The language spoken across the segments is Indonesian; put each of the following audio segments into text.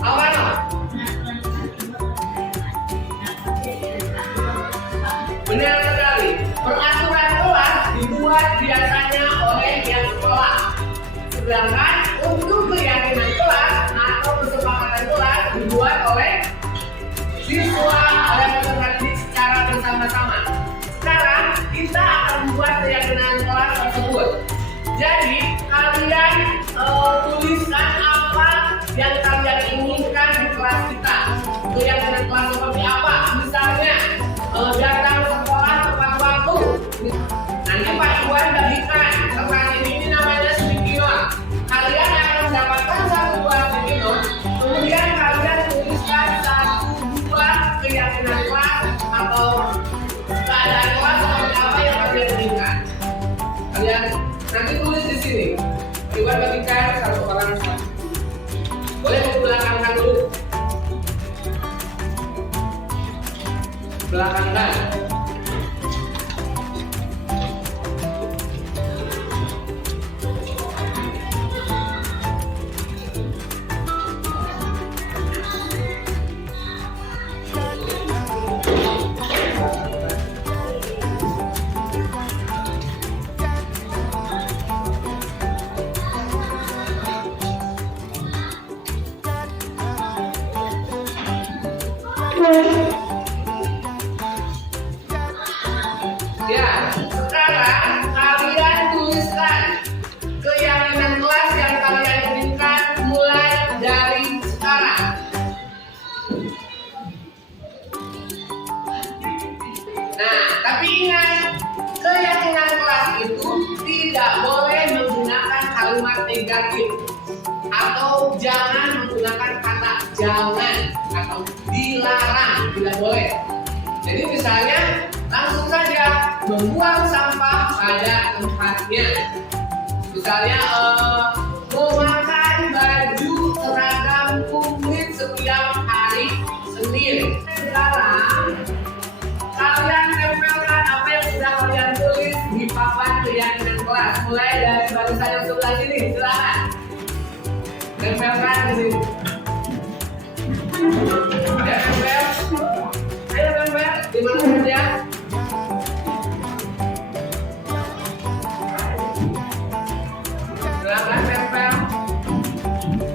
Apa no? Benar sekali. Peraturan kelas dibuat biasanya oleh yang sekolah. Sedangkan untuk keyakinan kelas atau kesepakatan kelas dibuat oleh siswa dan peserta didik secara bersama-sama. Sekarang kita akan membuat keyakinan kelas tersebut. Jadi kalian tuliskan apa yang kalian inginkan di kelas kita. Keyakinan kelas seperti apa? Misalnya datang sekolah tepat waktu. Nanti Pak Iwan bagikan kertas ini namanya sticky note. Kalian akan mendapatkan satu buah sticky note. Kemudian kalian tuliskan satu buah keyakinan kelas atau keadaan kelas seperti apa yang kalian inginkan. Kalian nanti tulis di sini. Iwan bagikan satu orang satu. Boleh membelakangkan dulu. Belakangkan. Ya, sekarang kalian tuliskan keyakinan kelas yang kalian inginkan mulai dari sekarang. Nah, tapi ingat, keyakinan kelas itu tidak boleh menggunakan kalimat negatif atau jangan menggunakan kata jangan atau dilarang, tidak boleh. Jadi misalnya langsung saja membuang sampah pada tempatnya. Misalnya memakai baju seragam kulit setiap hari Senin. Sekarang kalian tempelkan apa yang sudah kalian tulis di papan keyakinan kelas. Mulai dari barisan yang sebelah sini, silakan tempelkan di sini. Ya, tempel. Ayo tempel, di mana saja. Silakan tempel.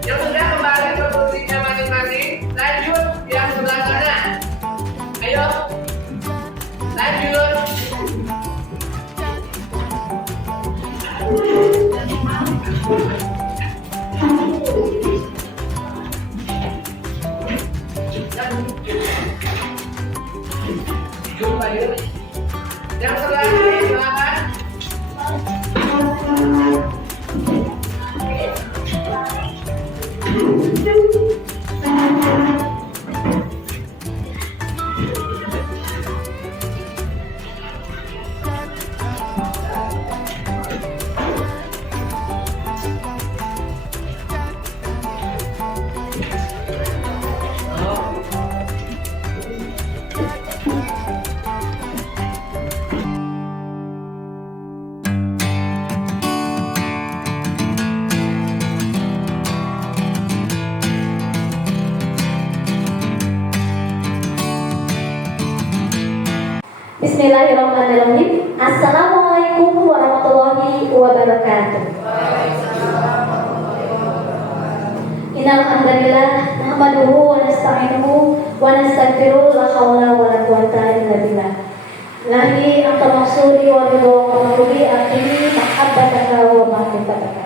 Yang sudah kembali ke posisinya masing-masing, lanjut yang sebelah sana. Ayo, lanjut. Yang sebelah sini, silakan. Bismillahirrahmanirrahim. Assalamualaikum warahmatullahi wabarakatuh. Innal hamdalillah nahmaduhu wa nasta'inuhu wa nastaghfiruh la haula wa la quwwata illa billah. Lahi anta maksudi wa ridho wa maghfiri akhiri mahabbataka wa mahbubaka.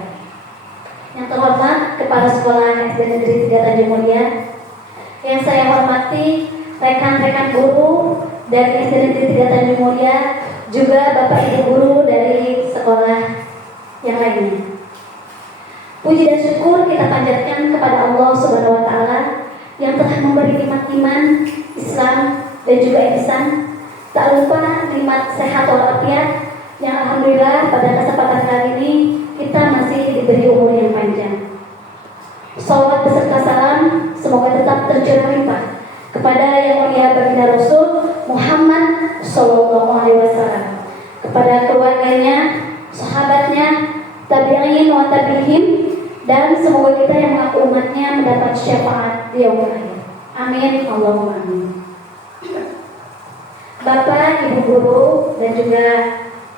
Yang terhormat Kepala Sekolah SD Negeri 3 Tanjung Mulia, yang saya hormati rekan-rekan guru dari SD Negeri 3 Tanjung Mulia, juga Bapak Ibu guru dari sekolah yang lainnya. Puji dan syukur kita panjatkan kepada Allah Subhanahu wa taala yang telah memberi nikmat iman, Islam dan juga ihsan. Tak lupa nikmat sehat walafiat yang alhamdulillah pada kesempatan kali ini kita masih diberi umur yang panjang. Shalawat beserta salam semoga tetap tercurah limpah kepada yang mulia baginda Rasul Muhammad Sallallahu Alaihi Wasallam, kepada keluarganya, sahabatnya, tabi'in wa tabi'in, dan semoga kita yang mengaku umatnya mendapat syafaat di yaumul akhir. Amin, Allahumma amin. Bapak, Ibu guru, dan juga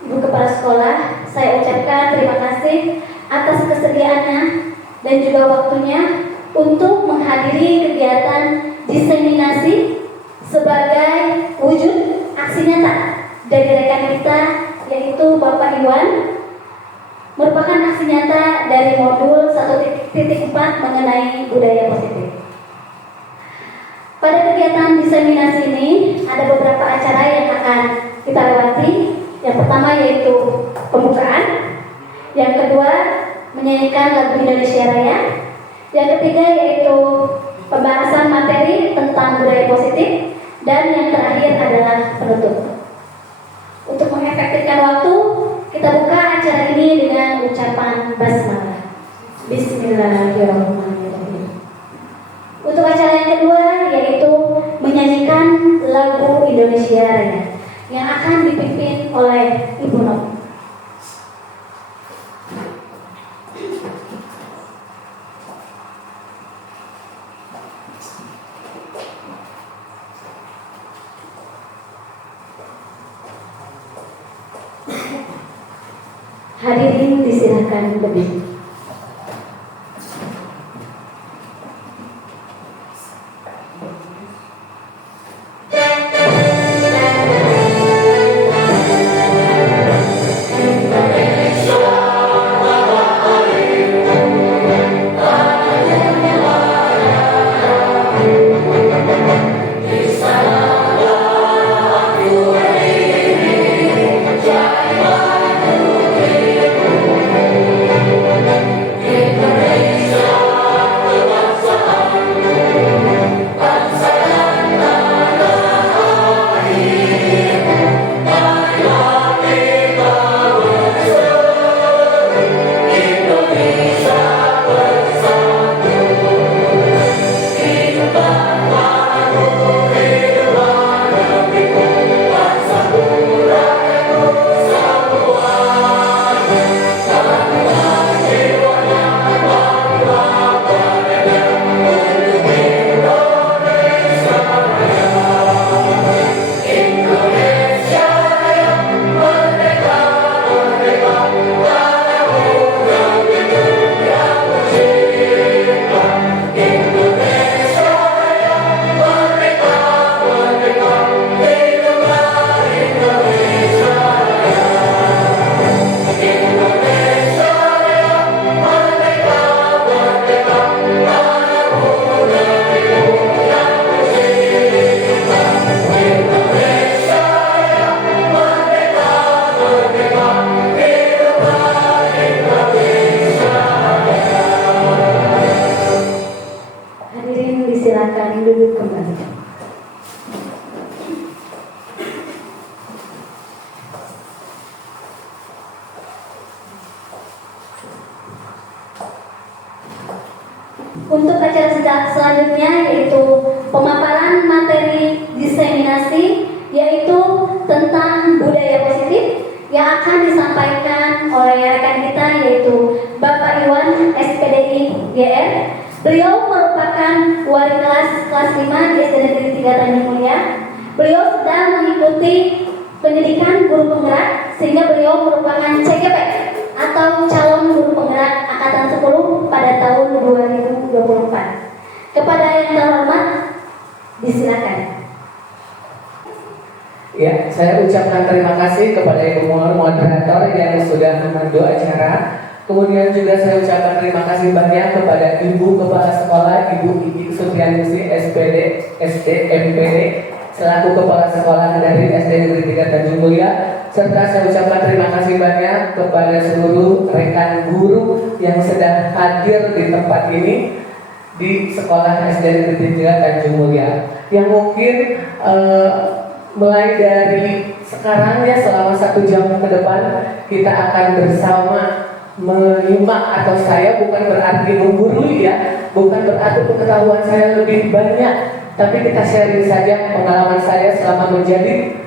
Ibu kepala sekolah, saya ucapkan terima kasih atas kesediaannya dan juga waktunya untuk menghadiri kegiatan diseminasi sebagai wujud aksi nyata dari rekan kita, yaitu Bapak Iwan, merupakan aksi nyata dari modul 1.4 mengenai budaya positif. Pada kegiatan diseminasi ini ada beberapa acara yang akan kita lewati. Yang pertama yaitu pembukaan, yang kedua menyanyikan lagu Indonesia Raya, yang ketiga yaitu pembahasan materi tentang budaya positif, dan yang terakhir adalah penutup. Untuk mengefektifkan waktu, kita buka acara ini dengan ucapan basmalah. Bismillahirrahmanirrahim. Untuk acara yang kedua yaitu menyanyikan lagu Indonesia Raya yang akan dipimpin oleh Ibu Nok. Hadirin disilakan berdiri. Untuk acara selanjutnya yaitu pemaparan materi diseminasi, yaitu tentang budaya positif yang akan disampaikan oleh rekan kita yaitu Bapak Iwan SPDI GR. Beliau merupakan wali kelas 5 di SD Negeri 3 Tanjung Mulia. Beliau sedang mengikuti pendidikan guru penggerak sehingga beliau merupakan CGP atau calon guru penggerak angkatan 10 pada tahun 2024. Kepada yang terhormat, disilakan. Ya, saya ucapkan terima kasih kepada Ibu moderator yang sudah memandu acara. Kemudian juga saya ucapkan terima kasih banyak kepada Ibu Kepala Sekolah, Ibu Iki Sutrianingsih SPD, SD, MPD, selaku Kepala Sekolah dari SD Negeri 3 Tanjung Mulia. Serta saya ucapkan terima kasih banyak kepada seluruh rekan guru yang sedang hadir di tempat ini di Sekolah SD Negeri 3 Tanjung Mulia. Yang mungkin mulai dari sekarang ya selama 1 jam ke depan kita akan bersama menyimak, atau saya bukan berarti menggurui ya, bukan berarti pengetahuan saya lebih banyak, tapi kita sharing saja pengalaman saya selama menjadi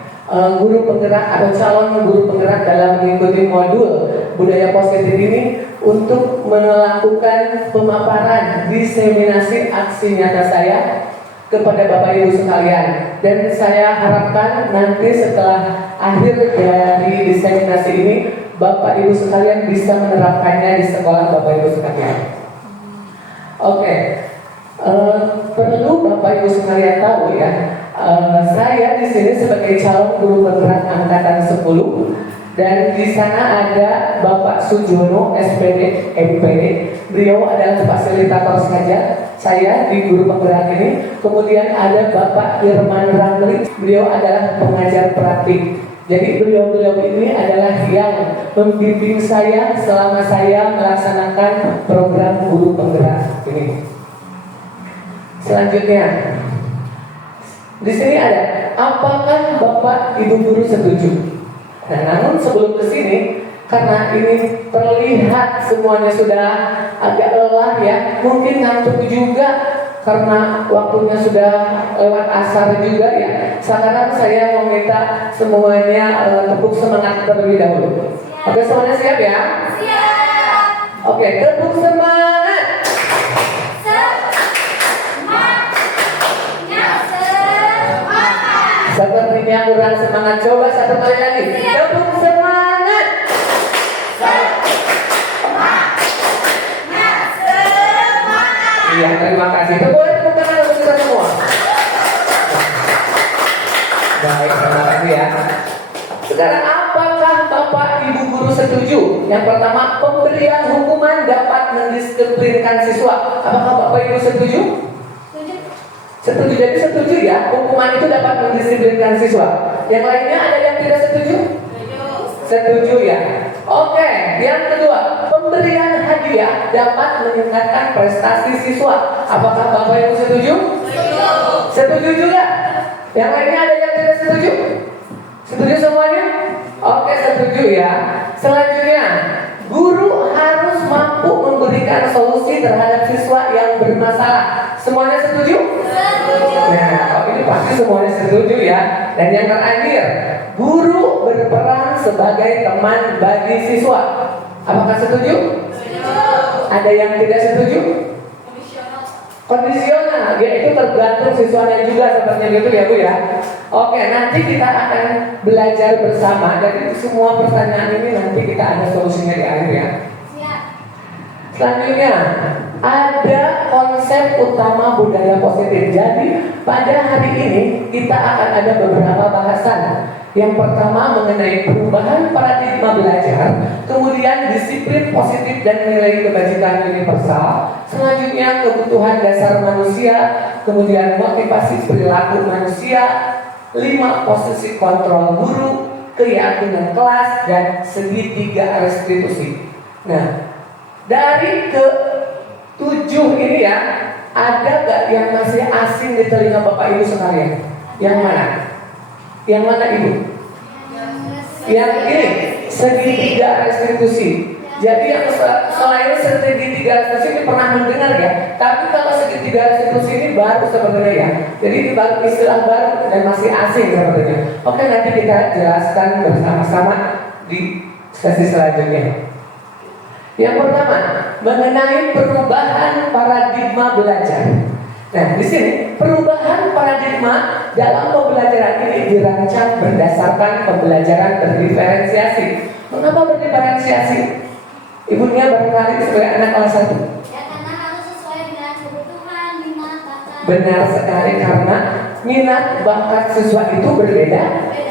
guru penggerak atau calon guru penggerak dalam mengikuti modul budaya positif ini untuk melakukan pemaparan diseminasi aksi nyata saya kepada Bapak Ibu sekalian. Dan saya harapkan nanti setelah akhir dari diseminasi ini, Bapak Ibu sekalian bisa menerapkannya di sekolah Bapak Ibu sekalian. Oke, perlu Bapak Ibu sekalian tahu ya, saya di sini sebagai calon guru bergerak angkatan 10. Dan di sana ada Bapak Sujono, SPD, MPD. Beliau adalah fasilitator saja saya di guru penggerak ini. Kemudian ada Bapak Irman Ramli, beliau adalah pengajar praktik. Jadi beliau-beliau ini adalah yang membimbing saya selama saya melaksanakan program guru penggerak ini. Selanjutnya, di sini ada, apakah Bapak Ibu guru setuju? Nah, namun sebelum ke sini, karena ini terlihat semuanya sudah agak lelah ya, mungkin ngantuk juga karena waktunya sudah lewat asar juga ya. Sekarang saya mau minta semuanya tepuk semangat terlebih dahulu. Oke, semuanya siap ya? Siap. Oke, tepuk semangat. Sepertinya kurang semangat, coba satu kali lagi. Tepuk semangat. Iya, terima kasih. Boleh tepuk tangan untuk kita semua. Baik, terima kasih ya. Sekarang apakah Bapak Ibu guru setuju? Yang pertama, pemberian hukuman dapat mendisiplinkan siswa. Apakah Bapak Ibu setuju? Setuju, jadi setuju ya, hukuman itu dapat mendisiplinkan siswa. Yang lainnya ada yang tidak setuju? Setuju ya. Oke, yang kedua, pemberian hadiah dapat meningkatkan prestasi siswa. Apakah Bapak Ibu setuju? Setuju. Setuju juga. Yang lainnya ada yang tidak setuju? Setuju semuanya? Oke, setuju ya. Selanjutnya, guru harus mampu memberikan solusi terhadap siswa yang bermasalah. Semuanya setuju? Setuju. Nah, ini pasti semuanya setuju ya. Dan yang terakhir, guru berperan sebagai teman bagi siswa. Apakah setuju? Setuju. Ada yang tidak setuju? Kondisional, ya itu tergantung siswanya juga seperti itu ya Bu ya. Oke, nanti kita akan belajar bersama. Jadi semua pertanyaan ini nanti kita ada solusinya di akhir ya. Siap. Selanjutnya, ada konsep utama budaya positif. Jadi pada hari ini kita akan ada beberapa bahasan. Yang pertama mengenai perubahan paradigma belajar, kemudian disiplin positif dan nilai kebajikan universal, selanjutnya kebutuhan dasar manusia, kemudian motivasi perilaku manusia, 5 posisi kontrol guru, keyakinan kelas, dan segitiga restitusi. Nah, dari ke-7 ini ya, ada gak yang masih asing di telinga Bapak Ibu sekalian? Yang mana? Yang mana Ibu? Yang ini, segitiga restitusi. Jadi yang selain segitiga restitusi ini pernah mendengar ya. Tapi kalau segitiga restitusi ini baru sebenarnya ya. Jadi ini baru istilah baru dan masih asing sebenarnya. Oke, nanti kita jelaskan bersama-sama di sesi selanjutnya. Yang pertama, mengenai perubahan paradigma belajar. Nah, di sini perubahan paradigma dalam pembelajaran ini dirancang berdasarkan pembelajaran berdiferensiasi. Mengapa berdiferensiasi? Ibunya barangkali sebagai anak kelas 1. Ya, karena harus sesuai dengan kebutuhan, minat, bakat. Benar sekali, karena minat bakat siswa itu berbeda,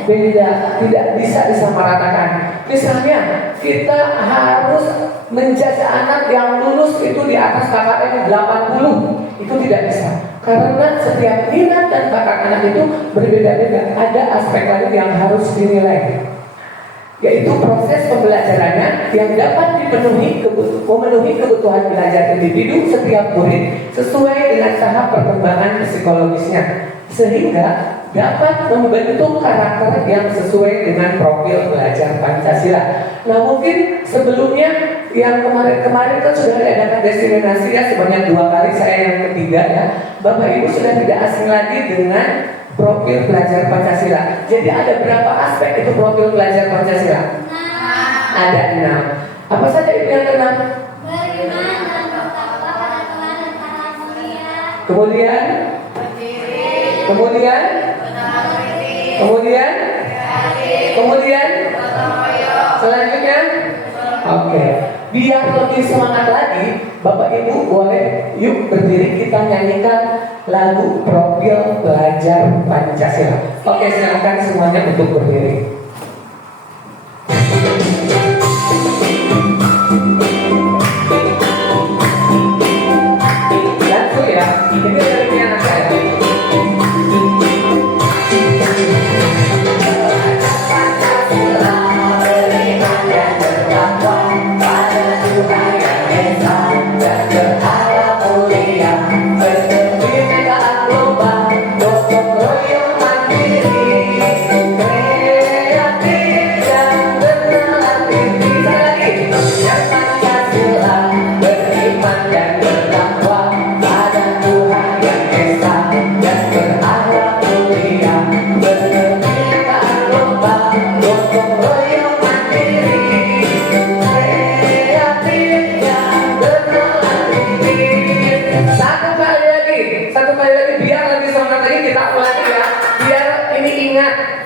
tidak bisa disamaratakan. Misalnya, kita harus menjajah anak yang lulus itu di atas KKM 80. Itu tidak bisa, karena setiap minat dan bakat anak itu berbeda-beda. Ada aspek lain yang harus dinilai, yaitu proses pembelajarannya yang dapat memenuhi kebutuhan belajar individu setiap murid sesuai dengan tahap perkembangan psikologisnya, sehingga dapat membentuk karakter yang sesuai dengan profil belajar Pancasila. Nah, mungkin sebelumnya yang kemarin kan sudah diadakan diseminasi ya sebanyak 2 kali, saya yang ketiga ya. Bapak Ibu sudah tidak asing lagi dengan profil belajar Pancasila. Jadi ada berapa aspek itu profil belajar Pancasila? Ada 6. Apa saja itu yang keenam? Beriman dan bertakwa pada Tuhan dan taat mulia. Kemudian, kemudian, kemudian, kemudian, selanjutnya, oke. Biar lebih semangat lagi, Bapak Ibu boleh yuk berdiri kita nyanyikan lagu Profil Pelajar Pancasila. Oke, silakan semuanya untuk berdiri. Langsung ya, ini dari anak saya.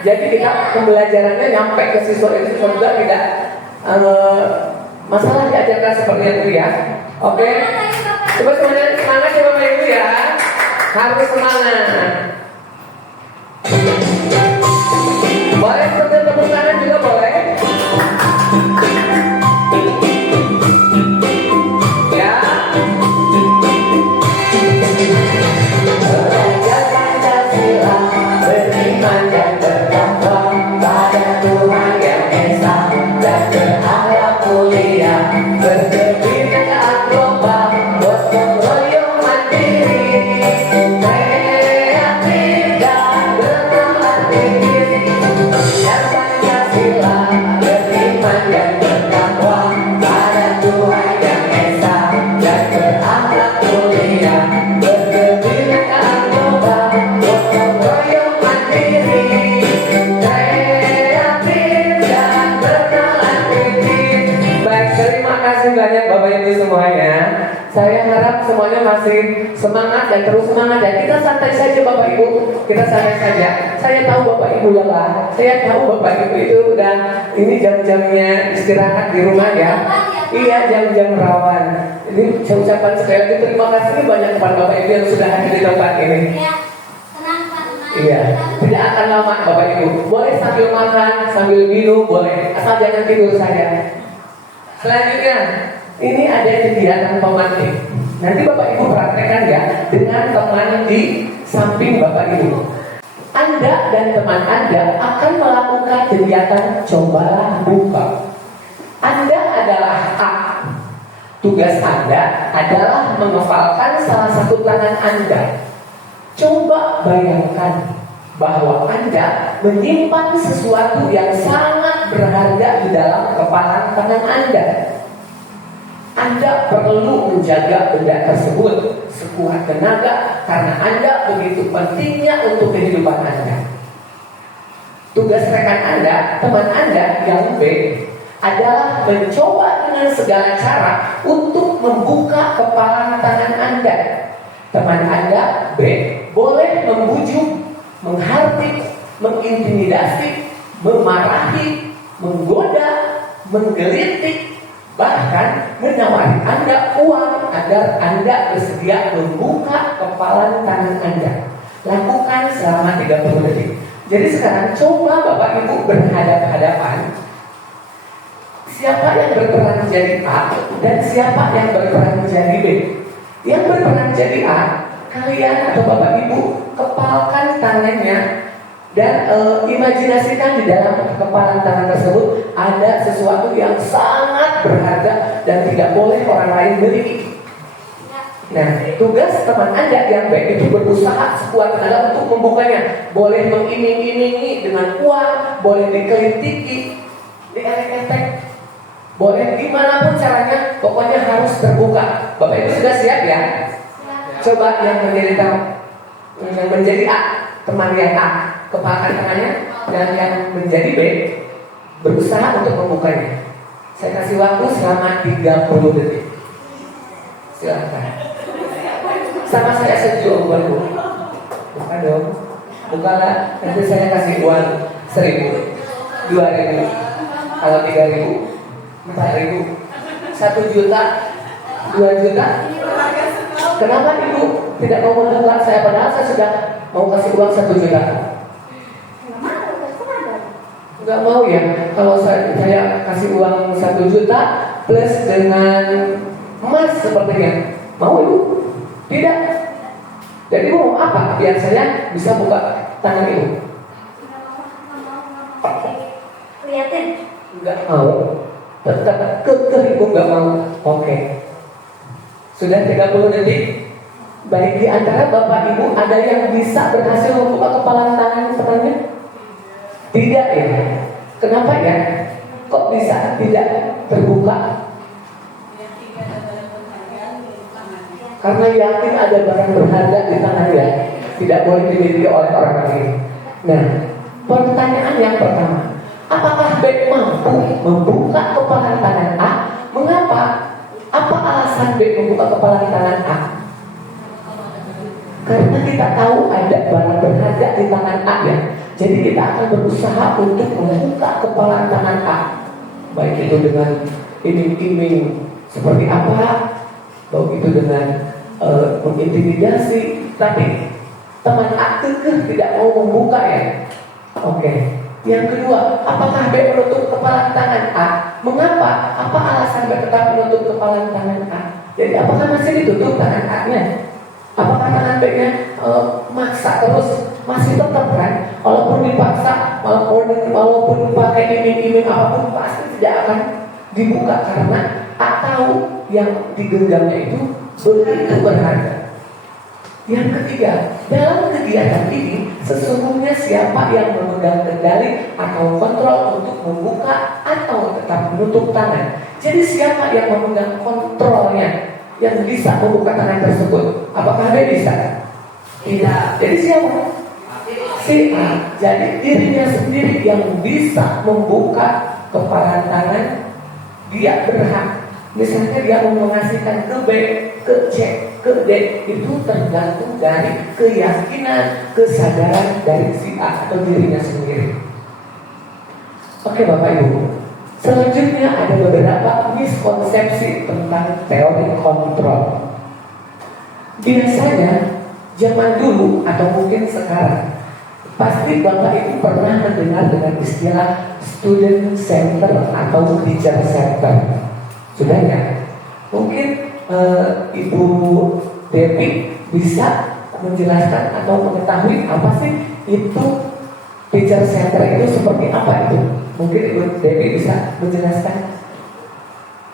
Jadi kita pembelajarannya nyampe ke siswa itu juga tidak masalah diajarkan seperti itu ya. Oke, coba semuanya semangat ya Bapak Ibu ya, harus semangat. Boleh tepuk tangan juga boleh. Ya. Belajar Pancasila, beriman dan bertakwa pada Tuhan yang Esa dan berakhlak mulia, berkebinekaan global, gotong royong mandiri, kreatif dan bernalar tinggi. Belajar Pancasila, beriman dan bertakwa pada Tuhan yang Esa dan berakhlak mulia, berkebinekaan global, gotong royong mandiri, kreatif dan bernalar tinggi. Baik, terima kasih banyak Bapak Ibu semuanya. Saya harap semuanya masih semangat dan terus semangat ya. Kita santai saja Bapak Ibu, kita santai saja. Saya tahu Bapak Ibu lelah, saya tahu Bapak Ibu itu udah ini jam-jamnya istirahat di rumah ya. Iya, jam-jam rawan. Jadi saya ucapkan sekali lagi terima kasih banyak kepada Bapak Ibu yang sudah hadir di tempat ini. Iya, tidak akan lama Bapak Ibu. Boleh sambil makan, sambil minum, boleh. Asal jangan tidur saja. Selanjutnya, ini ada kegiatan pemantik. Nanti Bapak Ibu praktekkan ya dengan teman di samping Bapak Ibu. Anda dan teman Anda akan melakukan kegiatan cobalah buka. Anda adalah A. Tugas Anda adalah menghafalkan salah satu tangan Anda. Coba bayangkan bahwa Anda menyimpan sesuatu yang sangat berharga di dalam kepalan tangan Anda. Anda perlu menjaga benda tersebut sekuat tenaga karena Anda begitu pentingnya untuk kehidupan Anda. Tugas rekan Anda, teman Anda yang B adalah mencoba dengan segala cara untuk membuka kepalan tangan Anda. Teman Anda B boleh membujuk, menghardik, mengintimidasi, memarahi, menggoda, menggelitik, bahkan menawari Anda uang agar Anda bersedia membuka kepalan tangan Anda. Lakukan selama 30 detik. Jadi sekarang coba Bapak Ibu berhadap-hadapan. Siapa yang berperan menjadi A dan siapa yang berperan menjadi B? Yang berperan menjadi A, kalian atau Bapak Ibu kepalkan tangannya dan imajinasikan di dalam kepalan tangan tersebut ada sesuatu yang sangat berharga dan tidak boleh orang lain miliki. Nah, tugas teman Anda yang baik itu berusaha sekuat tenaga untuk membukanya. Boleh mengiming-imingi dengan uang, boleh dikelitiki, dielek-elek, boleh gimana pun caranya, pokoknya harus terbuka. Bapak Ibu sudah siap ya? Coba yang menjadi A, teman yang A, kepalkan tangannya, dan yang menjadi B berusaha untuk membukanya. Saya kasih waktu selama 30 detik. Silakan. Sama saya setuju buatku. Buka dong. Bukalah. Nanti saya kasih uang 1.000, 2.000, kalau 3.000, 4.000, 1 juta, 2 juta. Kenapa ibu tidak mau menolak saya padahal saya sudah mau kasih uang 1 juta? Nggak mau ya. Kalau saya kasih uang 1 juta plus dengan emas sepertinya, mau ibu? Tidak. Jadi ibu mau apa? Biar saya bisa buka tangan ibu. Lihatin. Nggak mau. Tetap ibu nggak mau. Oke. Sudah 30 detik. Baik di antara bapak ibu ada yang bisa berhasil membuka kepala tangan temannya? Tidak ya. Kenapa ya? Kok bisa tidak terbuka? Karena yakin ada barang berharga di tangannya, tidak boleh dimiliki oleh orang lain. Nah, pertanyaan yang pertama, apakah B mampu membuka kepala tangan A? Mengapa? Apa alasan B membuka kepala tangan A? Karena kita tahu ada barang berharga di tangan A ya. Jadi kita akan berusaha untuk membuka kepala tangan A. Baik itu dengan iming-iming seperti apa, baik itu dengan mengintimidasi, tapi teman A kekeh tidak mau membuka ya. Oke. Yang kedua, apakah B menutup kepala tangan A? Mengapa? Apa alasan B tetap menutup kepala tangan A? Jadi apakah masih ditutup tangan A-nya? Apakah tangan B-nya maksa terus? Masih tetap kan? Walaupun dipaksa, walaupun pakai iming-iming apapun pasti tidak akan dibuka karena A tahu yang digenggamnya itu begitu berharga. Yang ketiga, dalam kegiatan ini sesungguhnya siapa yang memegang kendali atau kontrol untuk membuka atau tetap menutup tangan. Jadi siapa yang memegang kontrolnya, yang bisa membuka tangan tersebut? Apakah B bisa? Tidak. Jadi siapa? Si A. Jadi dirinya sendiri yang bisa membuka kepala tangan. Dia berhak. Misalnya dia mau mengasihkan ke B, ke C, ke D, itu tergantung dari keyakinan, kesadaran dari si A atau dirinya sendiri. Oke Bapak Ibu, selanjutnya ada beberapa miskonsepsi tentang teori kontrol. Biasanya zaman dulu atau mungkin sekarang, pasti Bapak Ibu pernah mendengar dengan istilah student center atau teacher center. Sudah ya? Mungkin Ibu Devi bisa menjelaskan atau mengetahui apa sih itu teacher center itu seperti apa itu? Mungkin Ibu Devi bisa menjelaskan.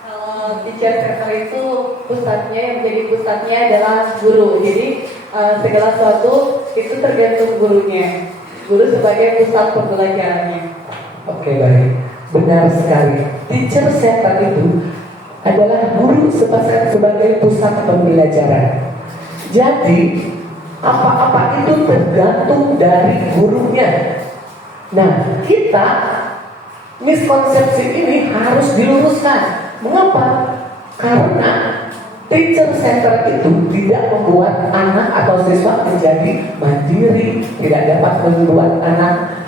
Kalau teacher center itu pusatnya, yang menjadi pusatnya adalah guru. Jadi segala sesuatu itu tergantung gurunya. Guru sebagai pusat pembelajarannya. Oke, baik. Benar sekali. Teacher center itu adalah guru sebagai pusat pembelajaran. Jadi apa-apa itu tergantung dari gurunya. Nah, kita miskonsepsi ini harus diluruskan. Mengapa? Karena teacher center itu tidak membuat anak atau siswa menjadi mandiri, tidak dapat membuat anak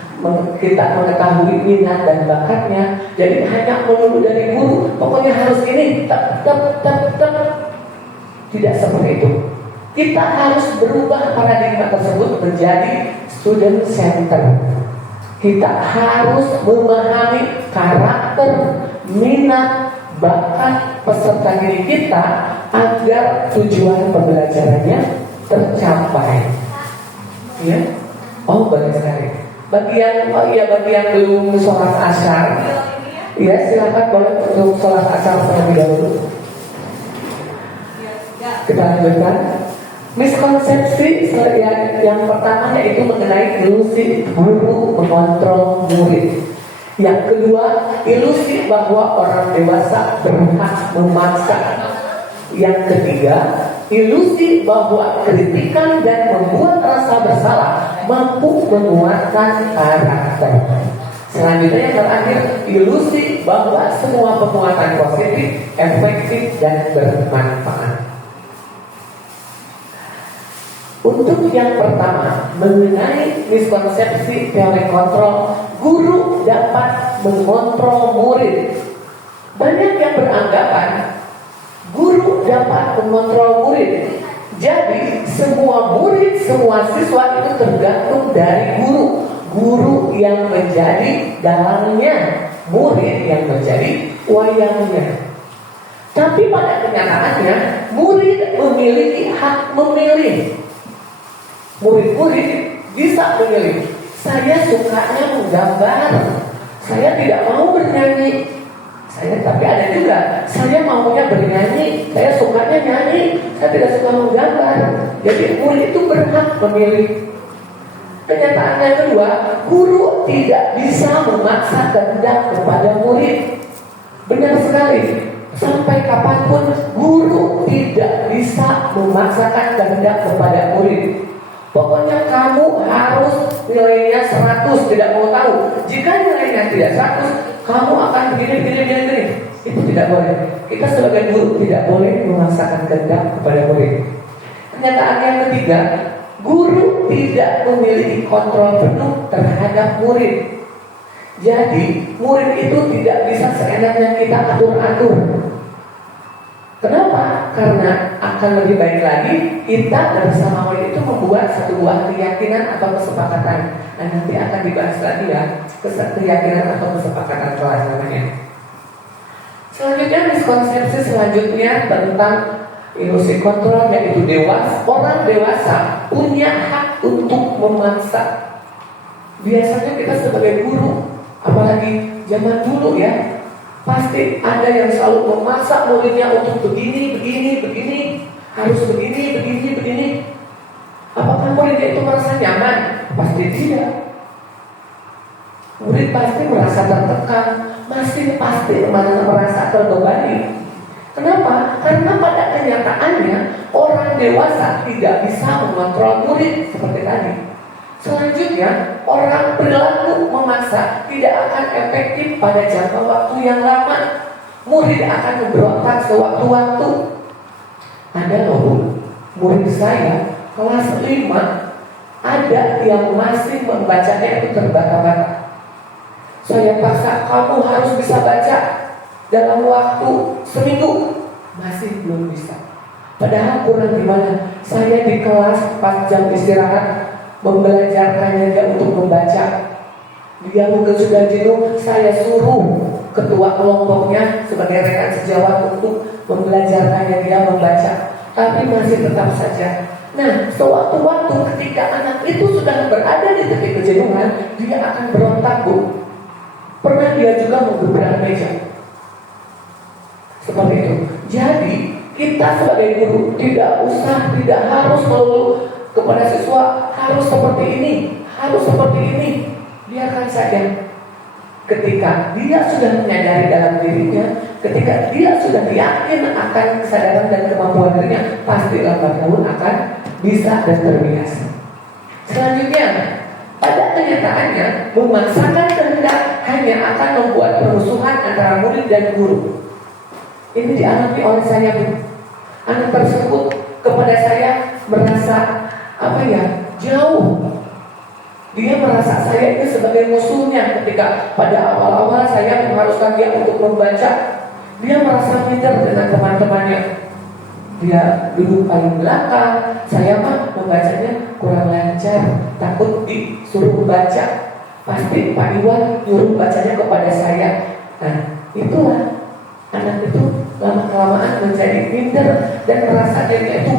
kita mengetahui minat dan bakatnya. Jadi hanya melulu dari guru, pokoknya harus ini, tidak seperti itu. Kita harus berubah paradigma tersebut menjadi student center. Kita harus memahami karakter, minat, bakat peserta didik kita agar tujuan pembelajarannya tercapai. Ya, oh banyak sekali. Bagi yang belum sholat asar, ya silakan boleh untuk sholat asar terlebih dahulu. Kita lanjutkan. Miskonsepsi yang pertama yaitu mengenai ilusi guru mengontrol murid. Yang kedua, ilusi bahwa orang dewasa berhak memaksa. Yang ketiga, ilusi bahwa kritikan dan membuat rasa bersalah mampu menguatkan karakter. Selanjutnya yang terakhir, ilusi bahwa semua penguatan positif efektif dan bermanfaat. Untuk yang pertama, mengenai miskonsepsi teori kontrol, guru dapat mengontrol murid. Banyak yang beranggapan guru dapat mengontrol murid. Jadi semua murid, semua siswa itu tergantung dari guru. Guru yang menjadi dalangnya, murid yang menjadi wayangnya. Tapi pada kenyataannya, murid memiliki hak memilih. Murid-murid bisa memilih. Saya sukanya menggambar, saya tidak mau bernyanyi. Tapi ada juga, saya maunya bernyanyi, saya sukanya nyanyi, saya tidak suka menggambar. Jadi murid itu berhak memilih. Kenyataan yang kedua, guru tidak bisa memaksa kehendak kepada murid. Benar sekali, sampai kapanpun guru tidak bisa memaksakan kehendak kepada murid. Pokoknya kamu harus nilainya 100, tidak mau tahu. Jika nilainya tidak 100, kamu akan begini. Itu tidak boleh. Kita sebagai guru tidak boleh memaksakan kehendak kepada murid. Kenyataan yang ketiga, guru tidak memiliki kontrol penuh terhadap murid. Jadi murid itu tidak bisa seenaknya kita atur-atur. Kenapa? Karena akan lebih baik lagi kita bersama murid itu membuat satu buah keyakinan atau kesepakatan. Nah, nanti akan dibahas lagi ya, keyakinan atau kesepakatan kelas namanya. Selanjutnya miskonsepsi selanjutnya tentang ilusi kontrol, yaitu orang dewasa punya hak untuk memaksa. Biasanya kita sebagai guru, apalagi zaman dulu ya, pasti ada yang selalu memaksa muridnya untuk begini, harus begini. Apakah muridnya itu merasa nyaman? Pasti tidak. Murid pasti merasa tertekan, masih pasti merasa terbebani. Kenapa? Karena pada kenyataannya orang dewasa tidak bisa mengontrol murid seperti tadi. Selanjutnya, orang perilaku memaksa tidak akan efektif pada jangka waktu yang lama. Murid akan memberontak sewaktu-waktu. Ada loh, murid saya kelas 5 ada yang masih membacanya itu terbata-bata. Saya paksa, kamu harus bisa baca dalam waktu seminggu, masih belum bisa. Padahal kurang gimana? Saya di kelas 4 jam istirahat membelajarkannya dia untuk membaca. Dia mungkin sudah jenuh, saya suruh ketua kelompoknya sebagai rekan sejawat untuk membelajarkannya dia membaca, tapi masih tetap saja. Nah, sewaktu-waktu ketika anak itu sudah berada di titik kejenuhan, dia akan berontak, Bu. Pernah dia juga menggebrak meja. Seperti itu. Jadi kita sebagai guru tidak harus selalu kepada siswa harus seperti ini. Biarkan saja. Ketika dia sudah menyadari dalam dirinya, ketika dia sudah yakin akan kesadaran dan kemampuan dirinya, pasti lambat laun akan bisa dan terbiasa. Selanjutnya, pada kenyataannya memaksakan kehendak hanya akan membuat permusuhan antara murid dan guru. Ini dialami oleh saya, Bu. Anak tersebut kepada saya merasa jauh. Dia merasa saya ini sebagai musuhnya. Ketika pada awal-awal saya mengharuskan dia untuk membaca, dia merasa minder dengan teman-temannya. Dia duduk paling belakang, saya membacanya kurang lancar, takut disuruh membaca. Pasti Pak Iwan nyuruh bacanya kepada saya. Nah, itulah anak itu lama-kelamaan menjadi minder dan merasa dirinya itu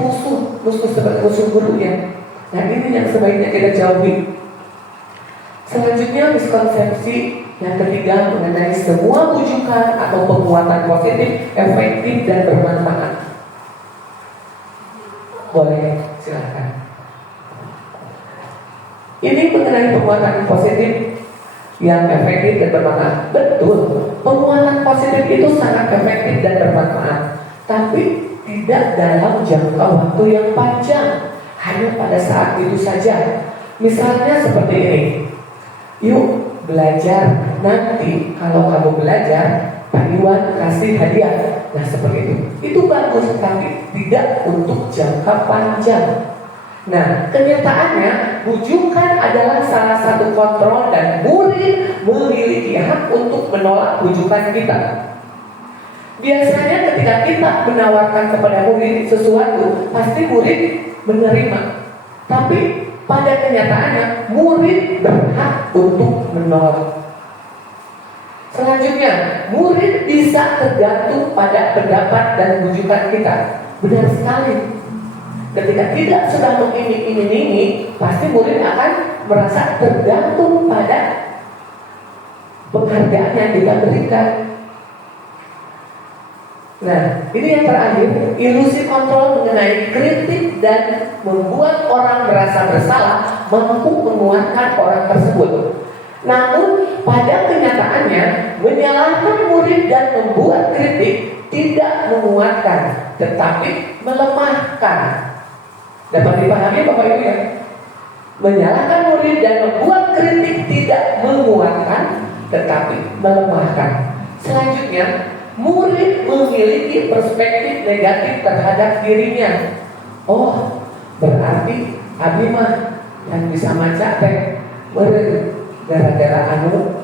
musuh sebagai musuh gurunya. Nah, ini yang sebaiknya kita jauhi. Selanjutnya miskonsepsi yang ketiga mengenai semua bujukan atau penguatan positif, efektif dan bermanfaat. Boleh, silakan. Ini mengenai penguatan positif yang efektif dan bermanfaat. Betul, penguatan positif itu sangat efektif dan bermanfaat, tapi tidak dalam jangka waktu yang panjang, hanya pada saat itu saja. Misalnya seperti ini. Yuk belajar. Nanti kalau kamu belajar, Pak Iwan kasih hadiah. Nah seperti itu. Itu bagus, tapi tidak untuk jangka panjang. Nah, kenyataannya bujukan adalah salah satu kontrol dan murid memiliki hak untuk menolak bujukan kita. Biasanya ketika kita menawarkan kepada murid sesuatu, pasti murid menerima. Tapi pada kenyataannya murid berhak untuk menolak. Selanjutnya, murid bisa tergantung pada pendapat dan bujukan kita. Benar sekali. Ketika tidak sudah mengiming-imingi, pasti murid akan merasa tergantung pada penghargaan yang kita berikan. Nah, ini yang terakhir, ilusi kontrol mengenai kritik dan membuat orang merasa bersalah mampu menguatkan orang tersebut. Namun, pada kenyataannya, menyalahkan murid dan membuat kritik tidak menguatkan, tetapi melemahkan. Dapat dipahami Bapak Ibu ya? Menyalahkan murid dan membuat kritik tidak menguatkan, tetapi melemahkan. Selanjutnya, murid memiliki perspektif negatif terhadap dirinya. Oh, berarti Abi mah yang bisa maca teh meureun gara-gara anu.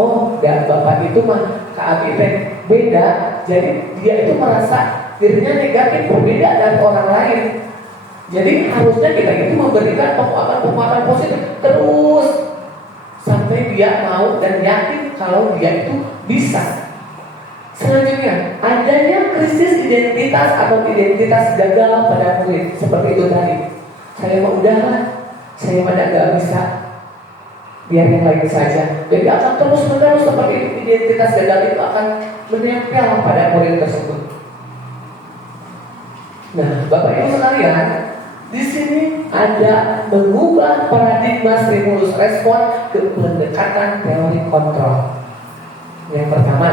Oh, dan Bapak itu mah ke Abi teh beda. Jadi dia itu merasa dirinya negatif, berbeda dari orang lain. Jadi harusnya kita itu memberikan penguatan positif terus sampai dia mau dan yakin kalau dia itu bisa. Selanjutnya, adanya krisis identitas atau identitas gagal pada murid. Seperti itu tadi. Saya mau udahlah, saya pada gak bisa, biar yang lain saja. Jadi akan terus menerus seperti itu. Identitas gagal itu akan menempel pada murid tersebut. Nah, Bapak Ibu sekalian, di sini ada mengubah paradigma stimulus respon ke pendekatan teori kontrol. Yang pertama,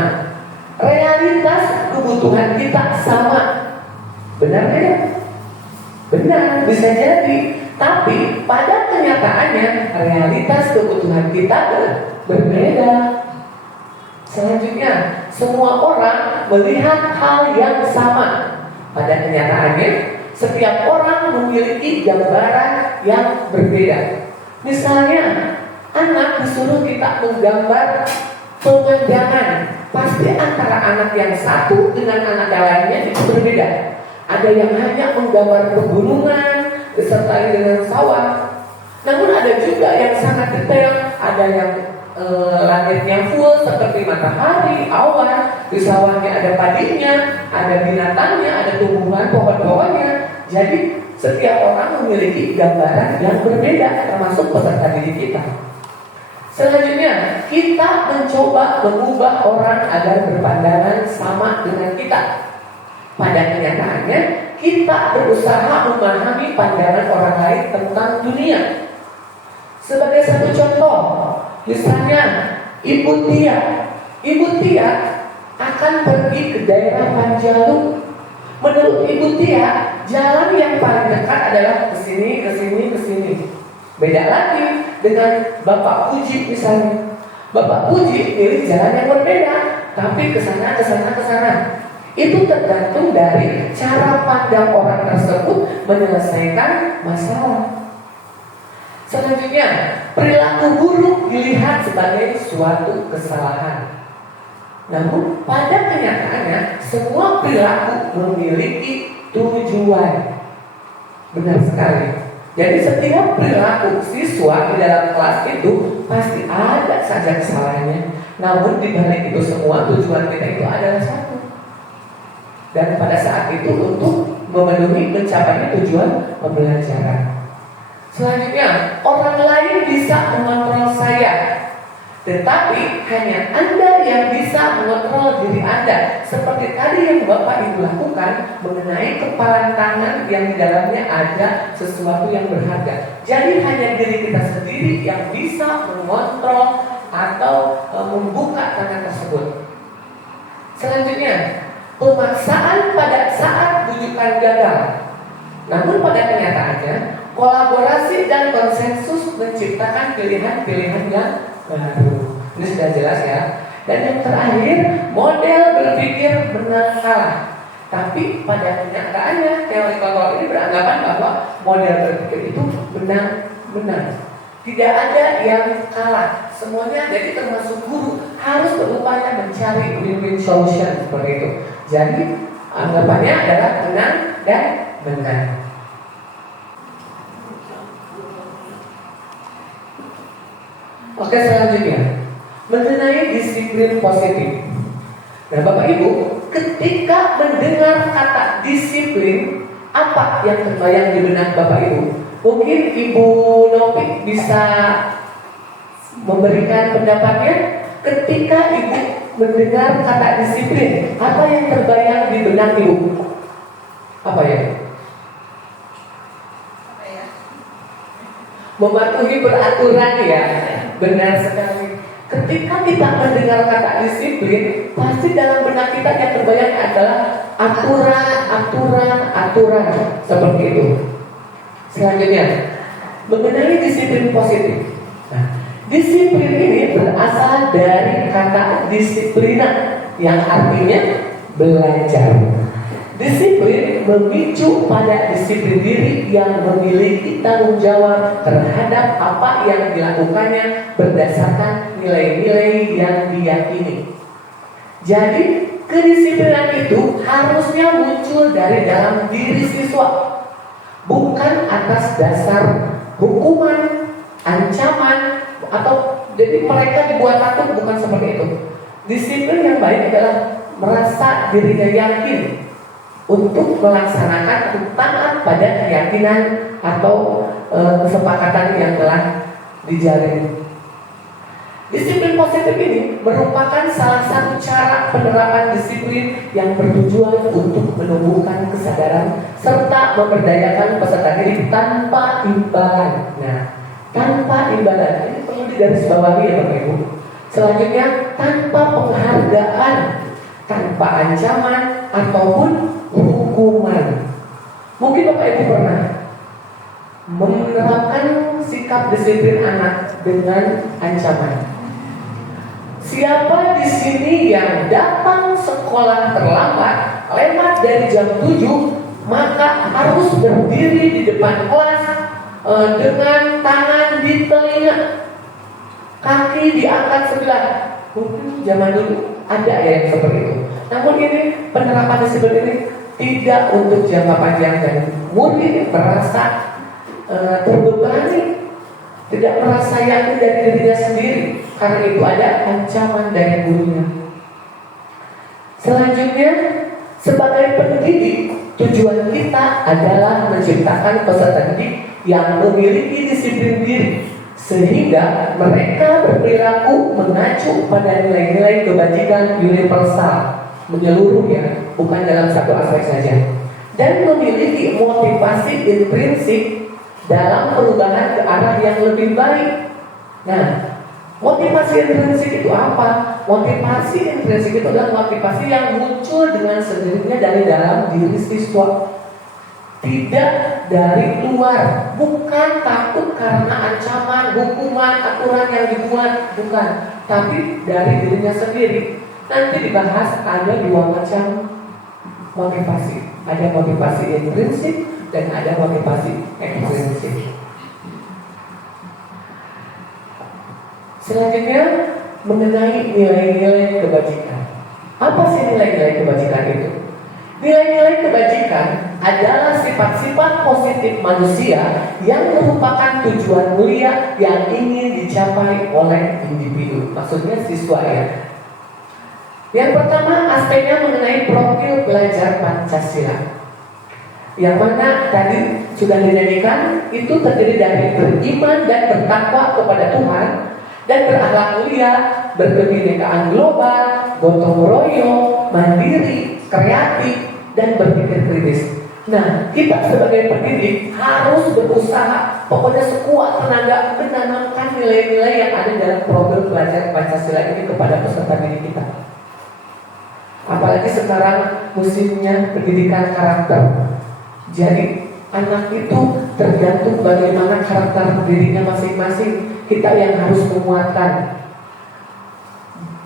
realitas kebutuhan kita sama. Benar tidak? Benar, bisa jadi. Tapi pada kenyataannya realitas kebutuhan kita berbeda. Selanjutnya, semua orang melihat hal yang sama. Pada kenyataannya, setiap orang memiliki gambaran yang berbeda. Misalnya, anak disuruh kita menggambar pemandangan. Pasti antara anak yang satu dengan anak yang lainnya itu berbeda. Ada yang hanya menggambar pegunungan disertai dengan sawah. Namun ada juga yang sangat detail. Ada yang langitnya full seperti matahari, awan. Di sawahnya ada padinya, ada binatangnya, ada tumbuhan, pohon-pohonnya. Jadi setiap orang memiliki gambaran yang berbeda, termasuk peserta didik kita. Selanjutnya, kita mencoba mengubah orang agar berpandangan sama dengan kita. Pada kenyataannya, kita berusaha memahami pandangan orang lain tentang dunia. Sebagai satu contoh, misalnya Ibu Tia akan pergi ke daerah Panjalu. Menurut Ibu Tia, jalan yang paling dekat adalah ke sini. Beda lagi dengan Bapak Puji misalnya. Bapak Puji pilih jalan yang berbeda, tapi ke sana. Itu tergantung dari cara pandang orang tersebut menyelesaikan masalah. Selanjutnya, perilaku buruk dilihat sebagai suatu kesalahan. Namun pada kenyataannya semua perilaku memiliki tujuan. Benar sekali. Jadi setiap perilaku siswa di dalam kelas itu pasti ada saja kesalahannya. Namun di balik itu semua tujuan kita itu adalah satu. Dan pada saat itu untuk memenuhi mencapainya tujuan pembelajaran. Selanjutnya, orang lain bisa mengontrol saya, tetapi hanya Anda yang bisa mengontrol diri Anda. Seperti tadi yang Bapak Ibu lakukan mengenai kepalan tangan yang di dalamnya ada sesuatu yang berharga. Jadi hanya diri kita sendiri yang bisa mengontrol atau membuka tangan tersebut. Selanjutnya, pemaksaan pada saat bujukan gagal. Namun pada kenyataannya, kolaborasi dan konsensus menciptakan pilihan-pilihan yang baru. Ini sudah jelas ya. Dan yang terakhir, model berpikir menang kalah. Tapi pada kenyataannya teori kontrol ini beranggapan bahwa model berpikir itu benar. Tidak ada yang kalah. Semuanya, jadi termasuk guru, harus berupaya mencari win-win solution seperti itu. Jadi anggapannya adalah menang dan benar. Oke, selanjutnya mengenai disiplin positif. Nah, Bapak Ibu, ketika mendengar kata disiplin, apa yang terbayang di benak Bapak Ibu? Mungkin Ibu Nopi bisa memberikan pendapatnya. Ketika Ibu mendengar kata disiplin, apa yang terbayang di benak Ibu? Apa ya? Mematuhi peraturan ya. Benar sekali. Ketika kita mendengar kata disiplin, pasti dalam benak kita yang terbayang adalah aturan seperti itu. Selanjutnya, mengenai disiplin positif. Nah, disiplin ini berasal dari kata disiplina yang artinya belajar. Disiplin memicu pada disiplin diri yang memiliki tanggung jawab terhadap apa yang dilakukannya berdasarkan nilai-nilai yang diyakini. Jadi, kedisiplinan itu harusnya muncul dari dalam diri siswa, bukan atas dasar hukuman, ancaman, atau jadi mereka dibuat takut, bukan seperti itu. Disiplin yang baik adalah merasa dirinya yakin untuk melaksanakan atau taat pada keyakinan atau kesepakatan yang telah dijalin. Disiplin positif ini merupakan salah satu cara penerapan disiplin yang bertujuan untuk menumbuhkan kesadaran serta memberdayakan peserta didik tanpa imbalan. Nah, tanpa imbalan ini perlu digarisbawahi ya Bapak Ibu. Selanjutnya, tanpa penghargaan, tanpa ancaman ataupun hukuman. Mungkin Bapak Ibu pernah menerapkan sikap disiplin anak dengan ancaman. Siapa di sini yang datang sekolah terlambat, lewat dari jam 7, maka harus berdiri di depan kelas dengan tangan di telinga, kaki diangkat sebelah. Mungkin zaman dulu ada ya yang seperti itu. Namun ini penerapan disiplin ini tidak untuk jangka panjang dan murid merasa terbebani, tidak merasa yakin dari dirinya sendiri karena itu ada ancaman dari gurunya. Selanjutnya, sebagai pendidik, tujuan kita adalah menciptakan peserta didik yang memiliki disiplin diri sehingga mereka berperilaku mengacu pada nilai-nilai kebajikan universal, menyeluruh ya, bukan dalam satu aspek saja, dan memiliki motivasi intrinsik dalam perubahan ke arah yang lebih baik. Nah, motivasi intrinsik itu apa? Motivasi intrinsik itu adalah motivasi yang muncul dengan sendirinya dari dalam diri siswa, tidak dari luar. Bukan takut karena ancaman, hukuman, aturan yang dibuat, bukan, tapi dari dirinya sendiri. Nanti dibahas ada dua macam motivasi. Ada motivasi intrinsik dan ada motivasi ekstrinsik. Selanjutnya, mengenai nilai-nilai kebajikan. Apa sih nilai-nilai kebajikan itu? Nilai-nilai kebajikan adalah sifat-sifat positif manusia yang merupakan tujuan mulia yang ingin dicapai oleh individu. Maksudnya siswa ya. Yang pertama, aspeknya mengenai profil belajar Pancasila, yang mana tadi sudah dinyanyikan, itu terdiri dari beriman dan bertakwa kepada Tuhan, dan berakhlak mulia, berkebinekaan global, gotong royong, mandiri, kreatif, dan berpikir kritis. Nah, kita sebagai pendidik harus berusaha, pokoknya sekuat tenaga menanamkan nilai-nilai yang ada dalam profil belajar Pancasila ini kepada peserta didik kita. Apalagi sekarang musimnya pendidikan karakter. Jadi anak itu tergantung bagaimana karakter dirinya masing-masing. kita yang harus menguatkan.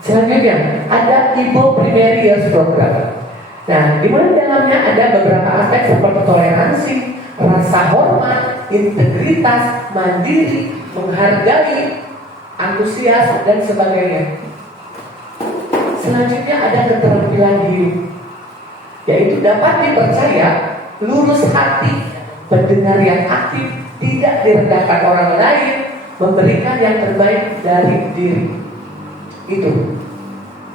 Selanjutnya ada Ibu Primary Years Program. Nah, di mana dalamnya ada beberapa aspek seperti toleransi, rasa hormat, integritas, mandiri, menghargai, antusias, dan sebagainya. Selanjutnya ada keterampilan hidup, yaitu dapat dipercaya, lurus hati, pendengar yang aktif, tidak direndahkan orang lain, memberikan yang terbaik dari diri. Itu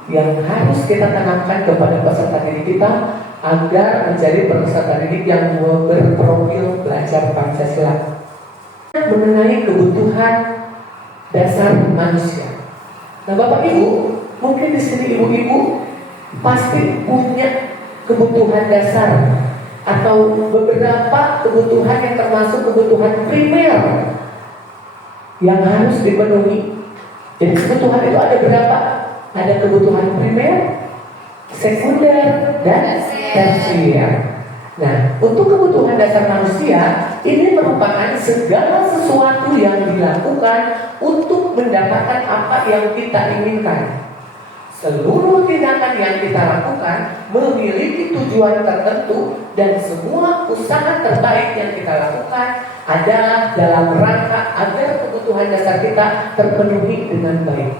yang harus kita tanamkan kepada peserta didik kita agar menjadi peserta didik yang berprofil belajar Pancasila. Mengenai kebutuhan dasar manusia. Nah, Bapak Ibu, mungkin di sini ibu-ibu pasti punya kebutuhan dasar atau beberapa kebutuhan yang termasuk kebutuhan primer yang harus dipenuhi. Jadi kebutuhan itu ada berapa? Ada kebutuhan primer, sekunder, dan tersier. Nah, untuk kebutuhan dasar manusia, ini merupakan segala sesuatu yang dilakukan untuk mendapatkan apa yang kita inginkan. Seluruh tindakan yang kita lakukan memiliki tujuan tertentu dan semua usaha terbaik yang kita lakukan adalah dalam rangka agar kebutuhan dasar kita terpenuhi dengan baik.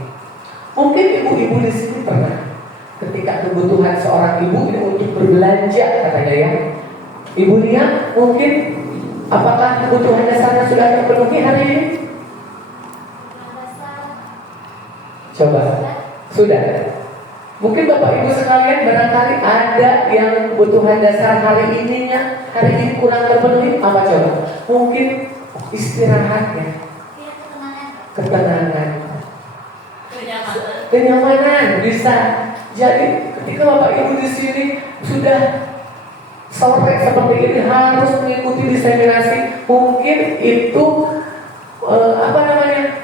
Mungkin ibu-ibu di sini pernah ketika kebutuhan seorang ibu ini untuk berbelanja katanya ya. Ibu Nia, mungkin apakah kebutuhan dasarnya sudah terpenuhi hari ini? Coba, sudah. Mungkin Bapak Ibu sekalian barangkali ada yang kebutuhan dasar hari ini kurang terpenuhi. Apa coba? Mungkin istirahatnya, ketenangan, kenyamanan bisa. Jadi ketika Bapak Ibu di sini sudah sore seperti ini harus mengikuti diseminasi, mungkin itu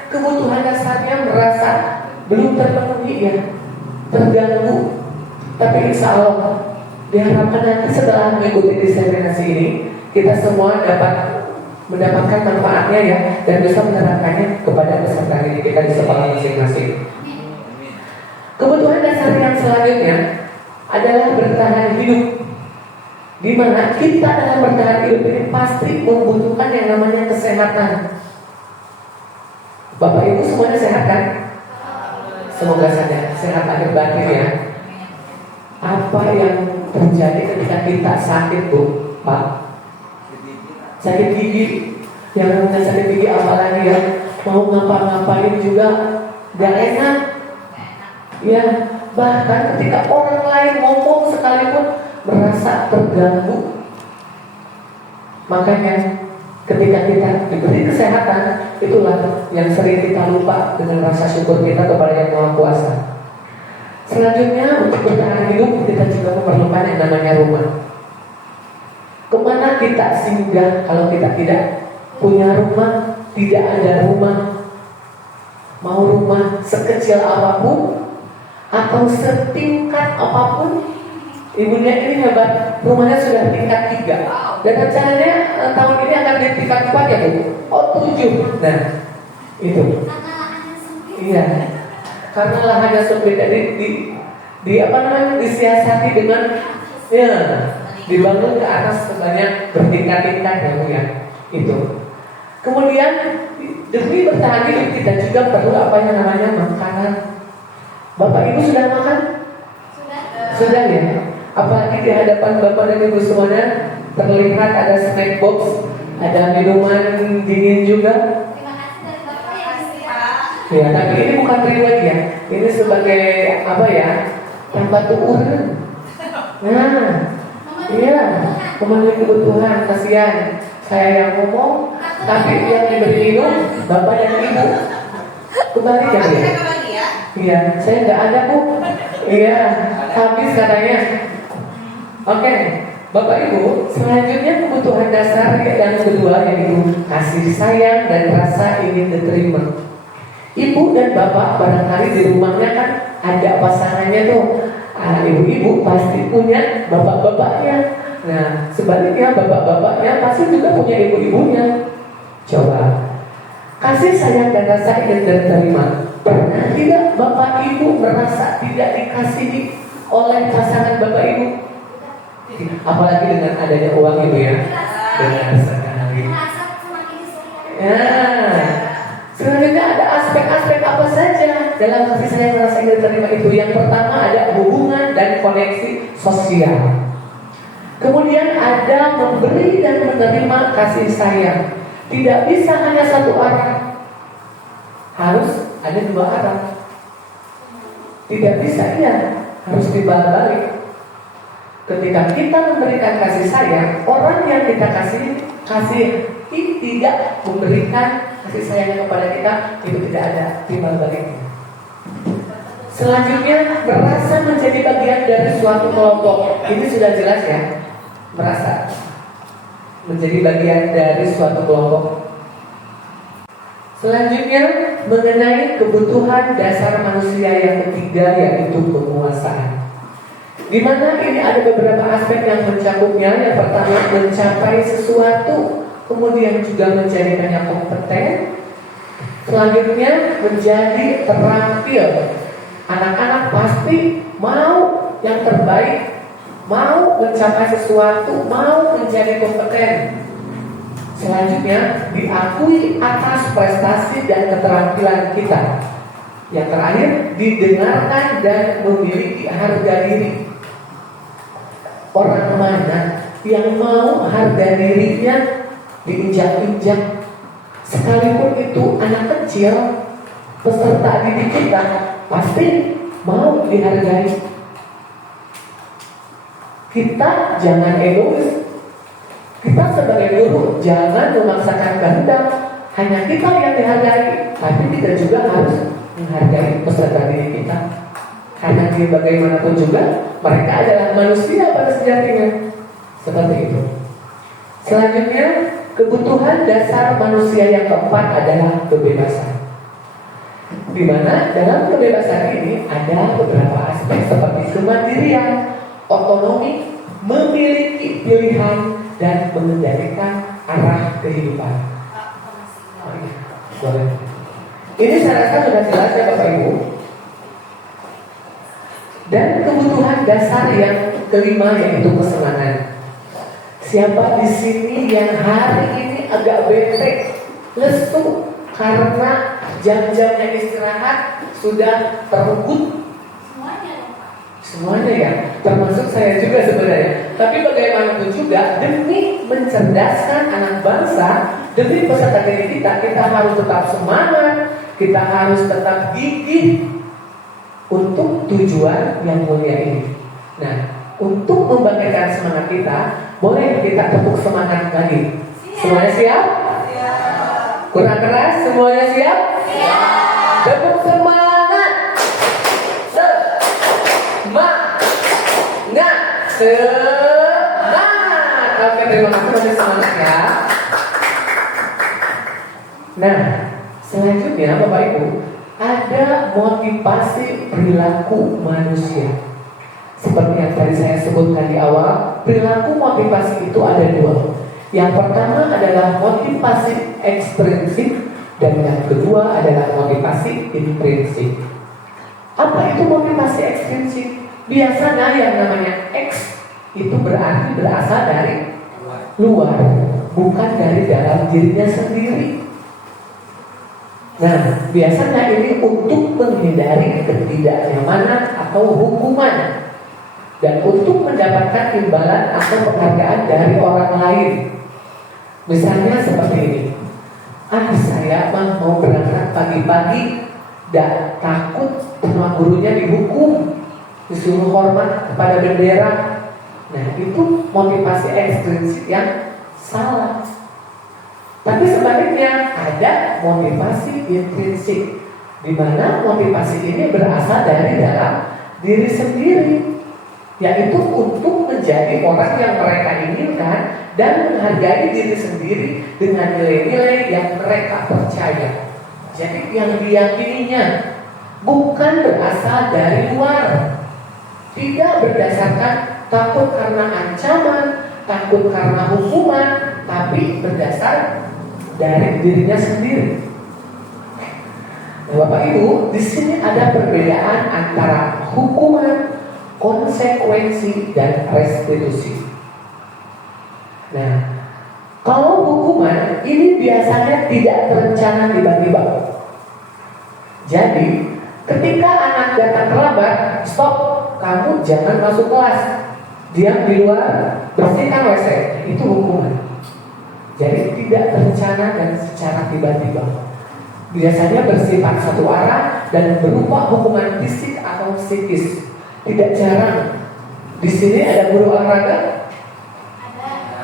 kebutuhan dasarnya merasa belum terpenuhi ya, terganggu. Tapi insya Allah diharapkan nanti setelah mengikuti diseminasi ini kita semua dapat mendapatkan manfaatnya ya, dan bisa menerapkannya kepada peserta didik kita di sekolah masing-masing. Kebutuhan dasar yang selanjutnya adalah bertahan hidup, di mana kita dalam bertahan hidup ini pasti membutuhkan yang namanya kesehatan. Bapak Ibu semuanya sehat kan? Semoga saja sehat akhir batin ya. Apa yang terjadi ketika kita sakit, Bu, Pak? Sakit gigi, yang namanya sakit gigi apalagi ya, mau ngapa-ngapain juga gak enak. Ya, bahkan ketika orang lain ngomong sekalipun merasa terganggu. Makanya ketika kita diberi kesehatan, itulah yang sering kita lupa dengan rasa syukur kita kepada Yang Maha Kuasa. Selanjutnya untuk bertahan hidup kita juga memerlukan yang namanya rumah. Kemana kita singgah kalau kita tidak punya rumah, tidak ada rumah? Mau rumah sekecil apapun atau setingkat apapun, ibunya ini hebat, rumahnya sudah tingkat 3 dan rencananya tahun ini akan di tingkat 4 ya Bu? Oh 7. Nah itu iya, karena lahannya sempit, jadi disiasati dengan ya, dibangun ke atas sebanyak bertingkat-tingkat ya Bu ya. Itu. Kemudian demi bertahan hidup kita juga perlu apa yang namanya makanan. Bapak Ibu sudah makan? Sudah ya. Apalagi di hadapan Bapak dan Ibu semuanya terlihat ada snack box, ada minuman dingin juga. Ya, tapi ini bukan reward ya. Ini sebagai apa ya? Tambah urin. Nah, iya, memenuhi kebutuhan. Kasihan saya yang ngomong, tapi yang diberi minum Bapak dan Ibu. Kembali ya, Bu. Iya, saya nggak ada Bu. Iya, habis katanya. Oke, Bapak Ibu, selanjutnya kebutuhan dasar yang kedua yaitu kasih sayang dan rasa ingin diterima. Ibu dan Bapak barangkali di rumahnya kan ada pasangannya tuh. Ibu-ibu pasti punya bapak-bapaknya. Nah, sebaliknya bapak-bapaknya pasti juga punya ibu-ibunya. Coba, Kasih sayang dan rasa ingin dan terima. Pernah tidak Bapak Ibu merasa tidak dikasihi oleh pasangan Bapak Ibu? Apalagi dengan adanya uang itu ya. Dengan sekali. Ya. Selanjutnya ada aspek-aspek apa saja dalam kasih sayang dan rasa ingin dan terima itu. Yang pertama ada hubungan dan koneksi sosial. Kemudian ada memberi dan menerima kasih sayang. Tidak bisa hanya satu arah, harus ada dua arah. Tidak bisa ya, harus dibalik. Ketika kita memberikan kasih sayang, orang yang kita kasih tidak memberikan kasih sayangnya kepada kita, itu tidak ada timbal baliknya. Selanjutnya, merasa menjadi bagian dari suatu kelompok. Ini sudah jelas ya, merasa menjadi bagian dari suatu kelompok. Selanjutnya, mengenai kebutuhan dasar manusia yang ketiga, yaitu penguasaan. Di mana ini ada beberapa aspek yang mencakupnya. Yang pertama, mencapai sesuatu, kemudian juga menjadikannya kompeten. Selanjutnya, menjadi terampil. Anak-anak pasti mau yang terbaik, mau mencapai sesuatu, mau menjadi kompeten. Selanjutnya, diakui atas prestasi dan keterampilan kita. Yang terakhir, didengarkan dan memiliki harga diri. Orang mana yang mau harga dirinya diinjak-injak, sekalipun itu anak kecil, peserta didik kita, pasti mau dihargai. Kita jangan egois. Kita sebagai guru jangan memaksakan kehendak. Hanya kita yang dihargai, tapi kita juga harus menghargai peserta didik kita. Karena dia bagaimanapun juga, mereka adalah manusia pada sejatinya. Seperti itu. Selanjutnya, kebutuhan dasar manusia yang keempat adalah kebebasan. Di mana dalam kebebasan ini ada beberapa aspek seperti kemandirian, otonomi, memiliki pilihan, dan mengendalikan arah kehidupan. Ini saya rasa sudah jelas ya Bapak Ibu. Dan kebutuhan dasar yang kelima yaitu kesenangan. Siapa di sini yang hari ini agak bete, lesu karena jam-jamnya istirahat sudah terenggut? Semuanya ya, termasuk saya juga sebenarnya. Tapi bagaimanapun juga, demi mencerdaskan anak bangsa, demi peserta didik kita harus tetap semangat, kita harus tetap gigih untuk tujuan yang mulia ini. Nah, untuk membangkitkan semangat kita, boleh kita tepuk semangat lagi. Semuanya siap? Siap. Kurang keras, semuanya siap? Siap. Tepuk semangat. Semangat. Oke, terima kasih masih semangat ya. Nah, selanjutnya Bapak Ibu, ada motivasi perilaku manusia. Seperti yang tadi saya sebutkan di awal, perilaku motivasi itu ada dua. Yang pertama adalah motivasi ekstrinsik, dan yang kedua adalah motivasi intrinsik. Apa itu motivasi ekstrinsik? Biasanya yang namanya X itu berarti berasal dari luar, bukan dari dalam dirinya sendiri. Nah, biasanya ini untuk menghindari ketidaknyamanan atau hukuman, dan untuk mendapatkan imbalan atau penghargaan dari orang lain. Misalnya seperti ini. Saya mau berangkat pagi-pagi dan takut sama gurunya dihukum, disuruh hormat kepada bendera. Nah, itu motivasi ekstrinsik yang salah. Tapi sebaliknya ada motivasi intrinsik, di mana motivasi ini berasal dari dalam diri sendiri, yaitu untuk menjadi orang yang mereka inginkan dan menghargai diri sendiri dengan nilai-nilai yang mereka percaya. Jadi yang diyakininya bukan berasal dari luar, tidak berdasarkan takut karena ancaman, takut karena hukuman, tapi berdasar dari dirinya sendiri. Nah, Bapak Ibu, di sini ada perbedaan antara hukuman, konsekuensi, dan restitusi. Nah, kalau hukuman ini biasanya tidak terencana tiba-tiba. Jadi, ketika anak datang terlambat, stop, kamu jangan masuk kelas, diam di luar, bersihkan WC, itu hukuman. Jadi tidak terencana dan secara tiba-tiba. Biasanya bersifat satu arah dan berupa hukuman fisik atau psikis. Tidak jarang. Di sini ada guru olahraga?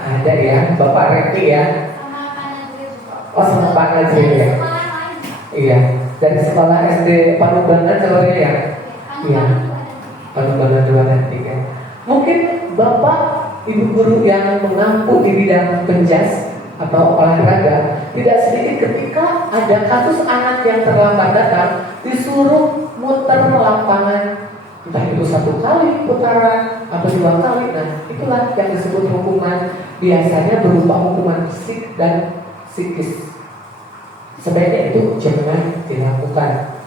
Ada ya, Bapak Reki ya. Oh, sama Pak Najri ya. Iya, dari sekolah SD Panubangan sebenarnya ya. Iya, Panubangan 2 dan 3. Mungkin Bapak Ibu guru yang mengampu di bidang penjas atau olahraga, tidak sedikit ketika ada kasus anak yang terlambat datang disuruh muter lapangan, entah itu 1 kali putaran atau 2 kali. Nah, itulah yang disebut hukuman, biasanya berupa hukuman fisik dan psikis. Sebaiknya itu jangan dilakukan.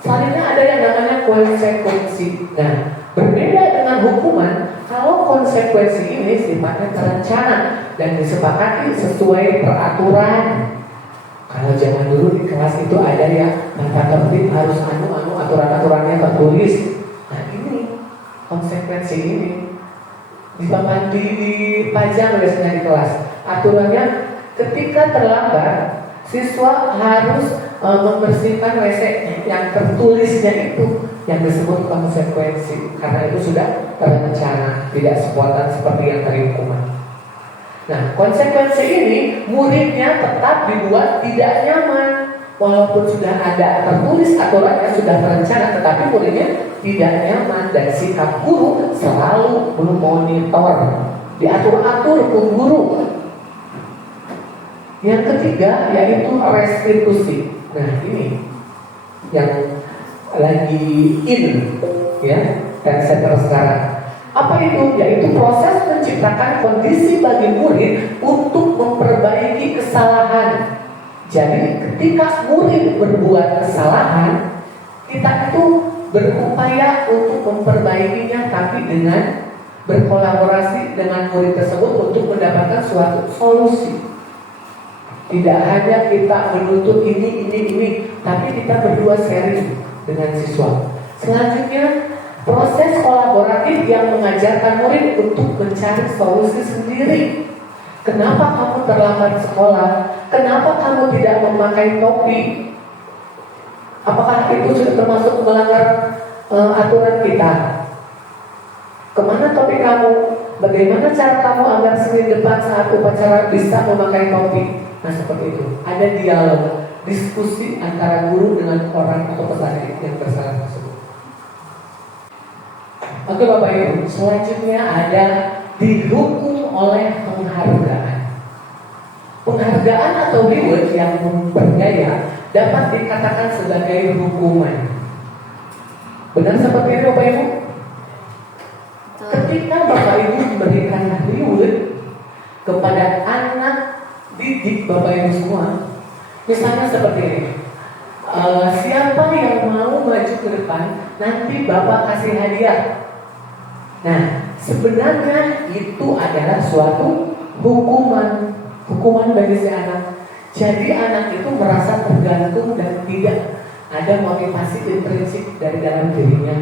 Selanjutnya ada yang namanya konsekuensi. Nah, berbeda dengan hukuman, kalau konsekuensi ini sifatnya terencana dan disepakati sesuai peraturan. Kalau zaman dulu di kelas itu ada ya, tata tertib harus aturan-aturannya tertulis. Nah, ini konsekuensi ini dipajang biasanya di kelas. Aturannya ketika terlambat, siswa harus membersihkan WC yang tertulisnya itu yang disebut konsekuensi, karena itu sudah terencana, tidak spontan seperti yang tadi hukuman. Nah, konsekuensi ini muridnya tetap dibuat tidak nyaman, walaupun sudah ada tertulis aturannya, sudah terencana, tetapi muridnya tidak nyaman dan sikap guru selalu memonitor, diatur-atur ke guru. Yang ketiga yaitu restitusi. Nah, ini yang lagi in ya, dan center sekarang. Apa itu? Yaitu proses menciptakan kondisi bagi murid untuk memperbaiki kesalahan. Jadi ketika murid berbuat kesalahan, kita itu berupaya untuk memperbaikinya, tapi dengan berkolaborasi dengan murid tersebut untuk mendapatkan suatu solusi. Tidak hanya kita menuntut ini, tapi kita berdua sharing dengan siswa. Selanjutnya, proses kolaboratif yang mengajarkan murid untuk mencari solusi sendiri. Kenapa kamu terlambat sekolah? Kenapa kamu tidak memakai topi? Apakah itu sudah termasuk melanggar aturan kita? Kemana topi kamu? Bagaimana cara kamu agar Senin depan saat upacara bisa memakai topi? Nah, seperti itu. Ada dialog, diskusi antara guru dengan orang atau peserta yang bersalah tersebut. Oke Bapak Ibu, selanjutnya ada dihukum oleh penghargaan. Penghargaan atau reward yang bergaya dapat dikatakan sebagai hukuman. Benar seperti itu Bapak Ibu? Ketika Bapak Ibu memberikan reward kepada anak didik Bapak Ibu semua, misalnya seperti ini, siapa yang mau maju ke depan, nanti Bapak kasih hadiah. Nah, sebenarnya itu adalah suatu hukuman bagi si anak. Jadi anak itu merasa tergantung dan tidak ada motivasi intrinsik dari dalam dirinya.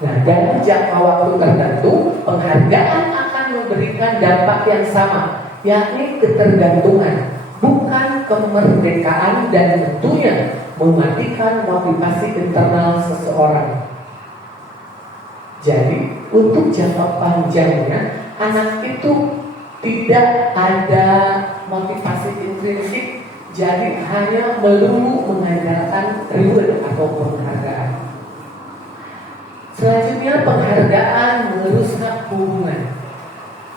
Nah, dalam jangka waktu tertentu, penghargaan akan memberikan dampak yang sama, yakni ketergantungan, bukan kemerdekaan, dan tentunya mematikan motivasi internal seseorang. Jadi untuk jangka panjangnya anak itu tidak ada motivasi intrinsik, jadi hanya melulu mengandalkan reward atau penghargaan. Selanjutnya, penghargaan merusak hubungan.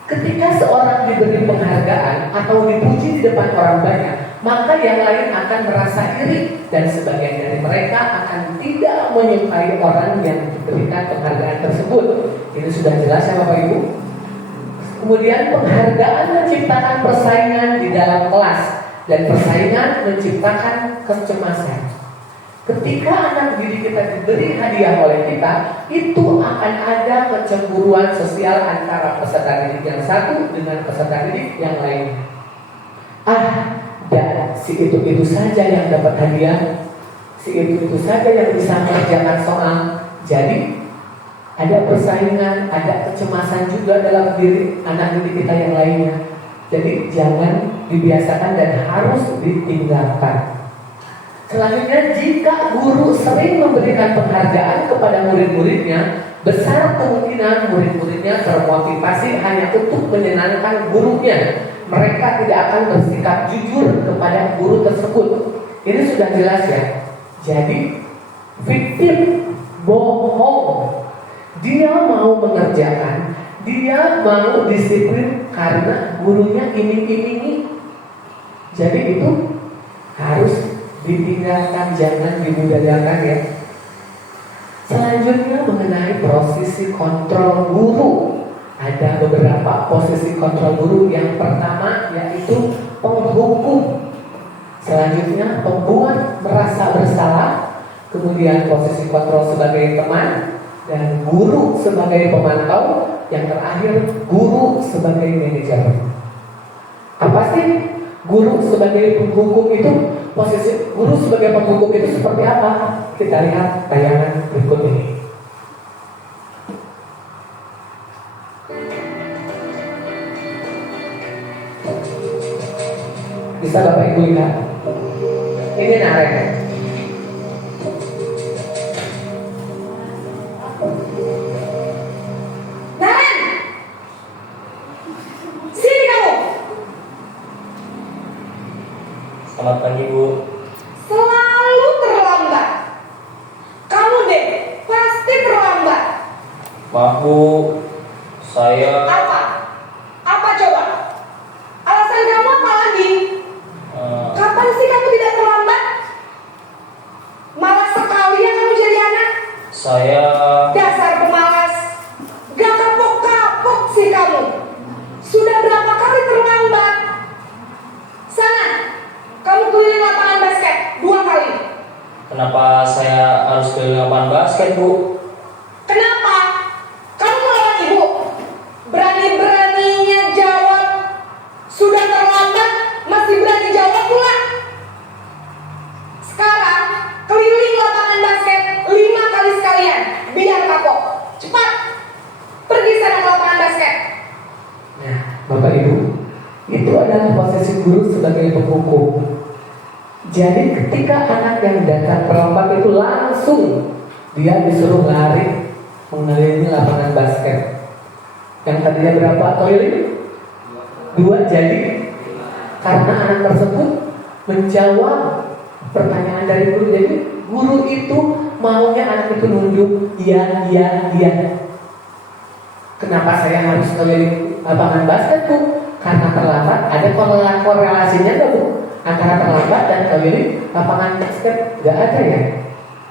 Ketika seorang diberi penghargaan atau dipuji di depan orang banyak, maka yang lain akan merasa iri dan sebagian dari mereka akan tidak menyukai orang yang diberikan penghargaan tersebut. Ini sudah jelas ya Bapak Ibu. Kemudian penghargaan menciptakan persaingan di dalam kelas, dan persaingan menciptakan kecemasan. Ketika anak didik kita diberi hadiah oleh kita, itu akan ada kecemburuan sosial antara peserta didik yang satu dengan peserta didik yang lain. Dan si itu saja yang dapat hadiah, si itu saja yang bisa mengerjakan soal. Jadi ada persaingan, ada kecemasan juga dalam diri anak didik kita yang lainnya. Jadi jangan dibiasakan dan harus ditinggalkan. Selanjutnya, jika guru sering memberikan penghargaan kepada murid-muridnya, besar kemungkinan murid-muridnya termotivasi hanya untuk menyenangkan gurunya. Mereka tidak akan bersikap jujur kepada guru tersebut. Ini sudah jelas ya. Jadi, fiktif bohong. Dia mau mengerjakan, dia mau disiplin karena gurunya iming-imingi. Jadi itu harus ditinggalkan, jangan dibudayakan ya. Selanjutnya mengenai posisi kontrol guru. Ada beberapa posisi kontrol guru. Yang pertama yaitu penghukum. Selanjutnya pembuat merasa bersalah. Kemudian posisi kontrol sebagai teman. Dan guru sebagai pemantau. Yang terakhir guru sebagai manajer. Apa sih guru sebagai penghukum itu? Posisi guru sebagai penghukum itu seperti apa? Kita lihat tayangan berikut ini. Bisa Bapak Ibu lihat? Ini Naren. Naren! Sini kamu! Selamat pagi, Bu. Selalu terlambat. Kamu deh, pasti terlambat. Maaf, Bu. Saya Apa? Apa coba? Alasan kamu apa lagi? Kapan sih kamu tidak terlambat? Malas sekali ya kamu jadi anak. saya Dasar pemalas. Gak kapok-kapok sih kamu. Sudah berapa kali terlambat? Sana, kamu keliling lapangan basket 2 kali. kenapa saya harus keliling lapangan basket, Bu? Kenapa? Kamu melawan ibu. Berani-beraninya jawab. Sudah terlambat, masih berani jawab pula. Sekarang, keliling lapangan basket 5 kali sekalian. Biar kapok. Cepat. Pergi sana ke lapangan basket. Nah, Bapak Ibu, itu adalah posisi guru sebagai penghukum. Jadi ketika anak yang datang terlambat itu langsung dia disuruh lari mengelilingi lapangan basket. Yang tadinya berapa toilet? 2 jadi karena anak tersebut menjawab pertanyaan dari guru. Jadi guru itu maunya anak itu nunjuk iya. Kenapa saya harus keliling lapangan basket, Bu? Karena terlambat. Ada korelasinya nggak, Bu? Antara terlambat dan keliling lapangan basket? Nggak ada ya?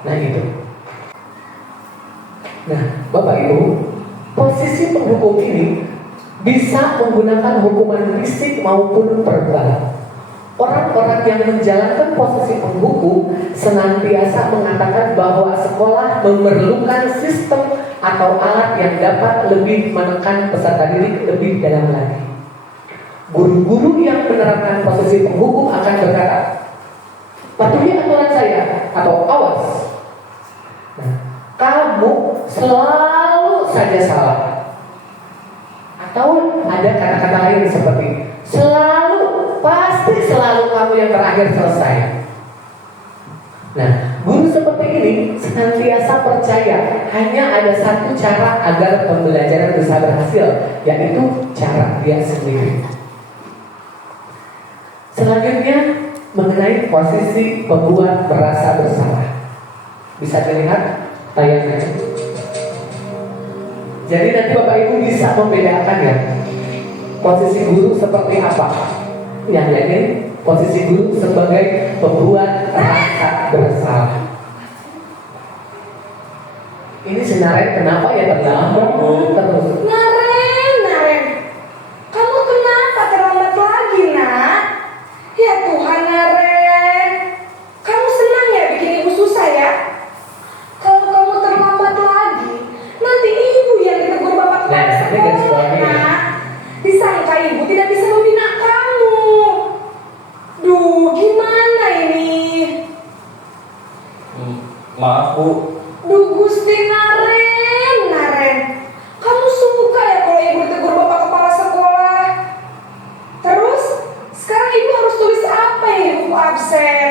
Nah itu. Nah, Bapak Ibu, posisi penghukum ini bisa menggunakan hukuman fisik maupun verbal. Orang-orang yang menjalankan posisi penghukum senantiasa mengatakan bahwa sekolah memerlukan sistem atau alat yang dapat lebih menekan peserta didik lebih dalam lagi. Guru-guru yang menerapkan posisi penghukum akan berkata, patuhi aturan saya atau awas. Nah, kamu selalu saja salah. Atau ada kata-kata lain seperti selalu, pasti selalu kamu yang terakhir selesai. Nah, guru seperti ini senantiasa percaya hanya ada satu cara agar pembelajaran bisa berhasil, yaitu cara dia sendiri. Selanjutnya mengenai posisi pembuat merasa bersalah. Bisa dilihat tayangannya. Jadi nanti Bapak Ibu bisa membedakan ya posisi guru seperti apa. Yang ini posisi guru sebagai pembuat rasa bersalah. Ini sebenarnya kenapa ya terlambat terus? Naren, kamu kenapa terlambat lagi, nak? Ya Tuhan, Naren, kamu senang ya bikin ibu susah ya? Maaf Bu, Duh Gusti Naren. Kamu suka ya kalau ibu tegur bapak kepala sekolah? Terus, sekarang ibu harus tulis apa ya di buku absen?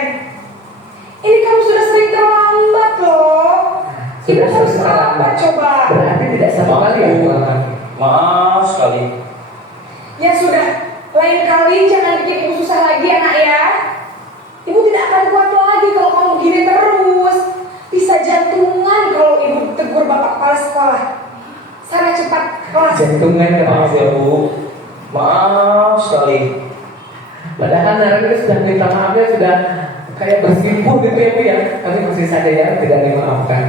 Ini kamu sudah sering terlambat loh. Ibu Sudah harus sering apa terlambat. coba? Berarti tidak satu kali ya pulang lagi. maaf sekali. Ya sudah, lain kali jangan bikin ibu susah lagi anak ya. Ibu tidak akan kuat lagi kalau kamu gini terus. Bisa jantungan kalau ibu tegur bapak kepala sekolah. Sana cepat ke kelas. Jantungan ya Maaf Pak. ya Bu, maaf sekali. Padahal Naren itu sudah minta maafnya sudah kayak bersimpuh gitu ya Bu ya. Tapi masih saja ya tidak dimaafkan.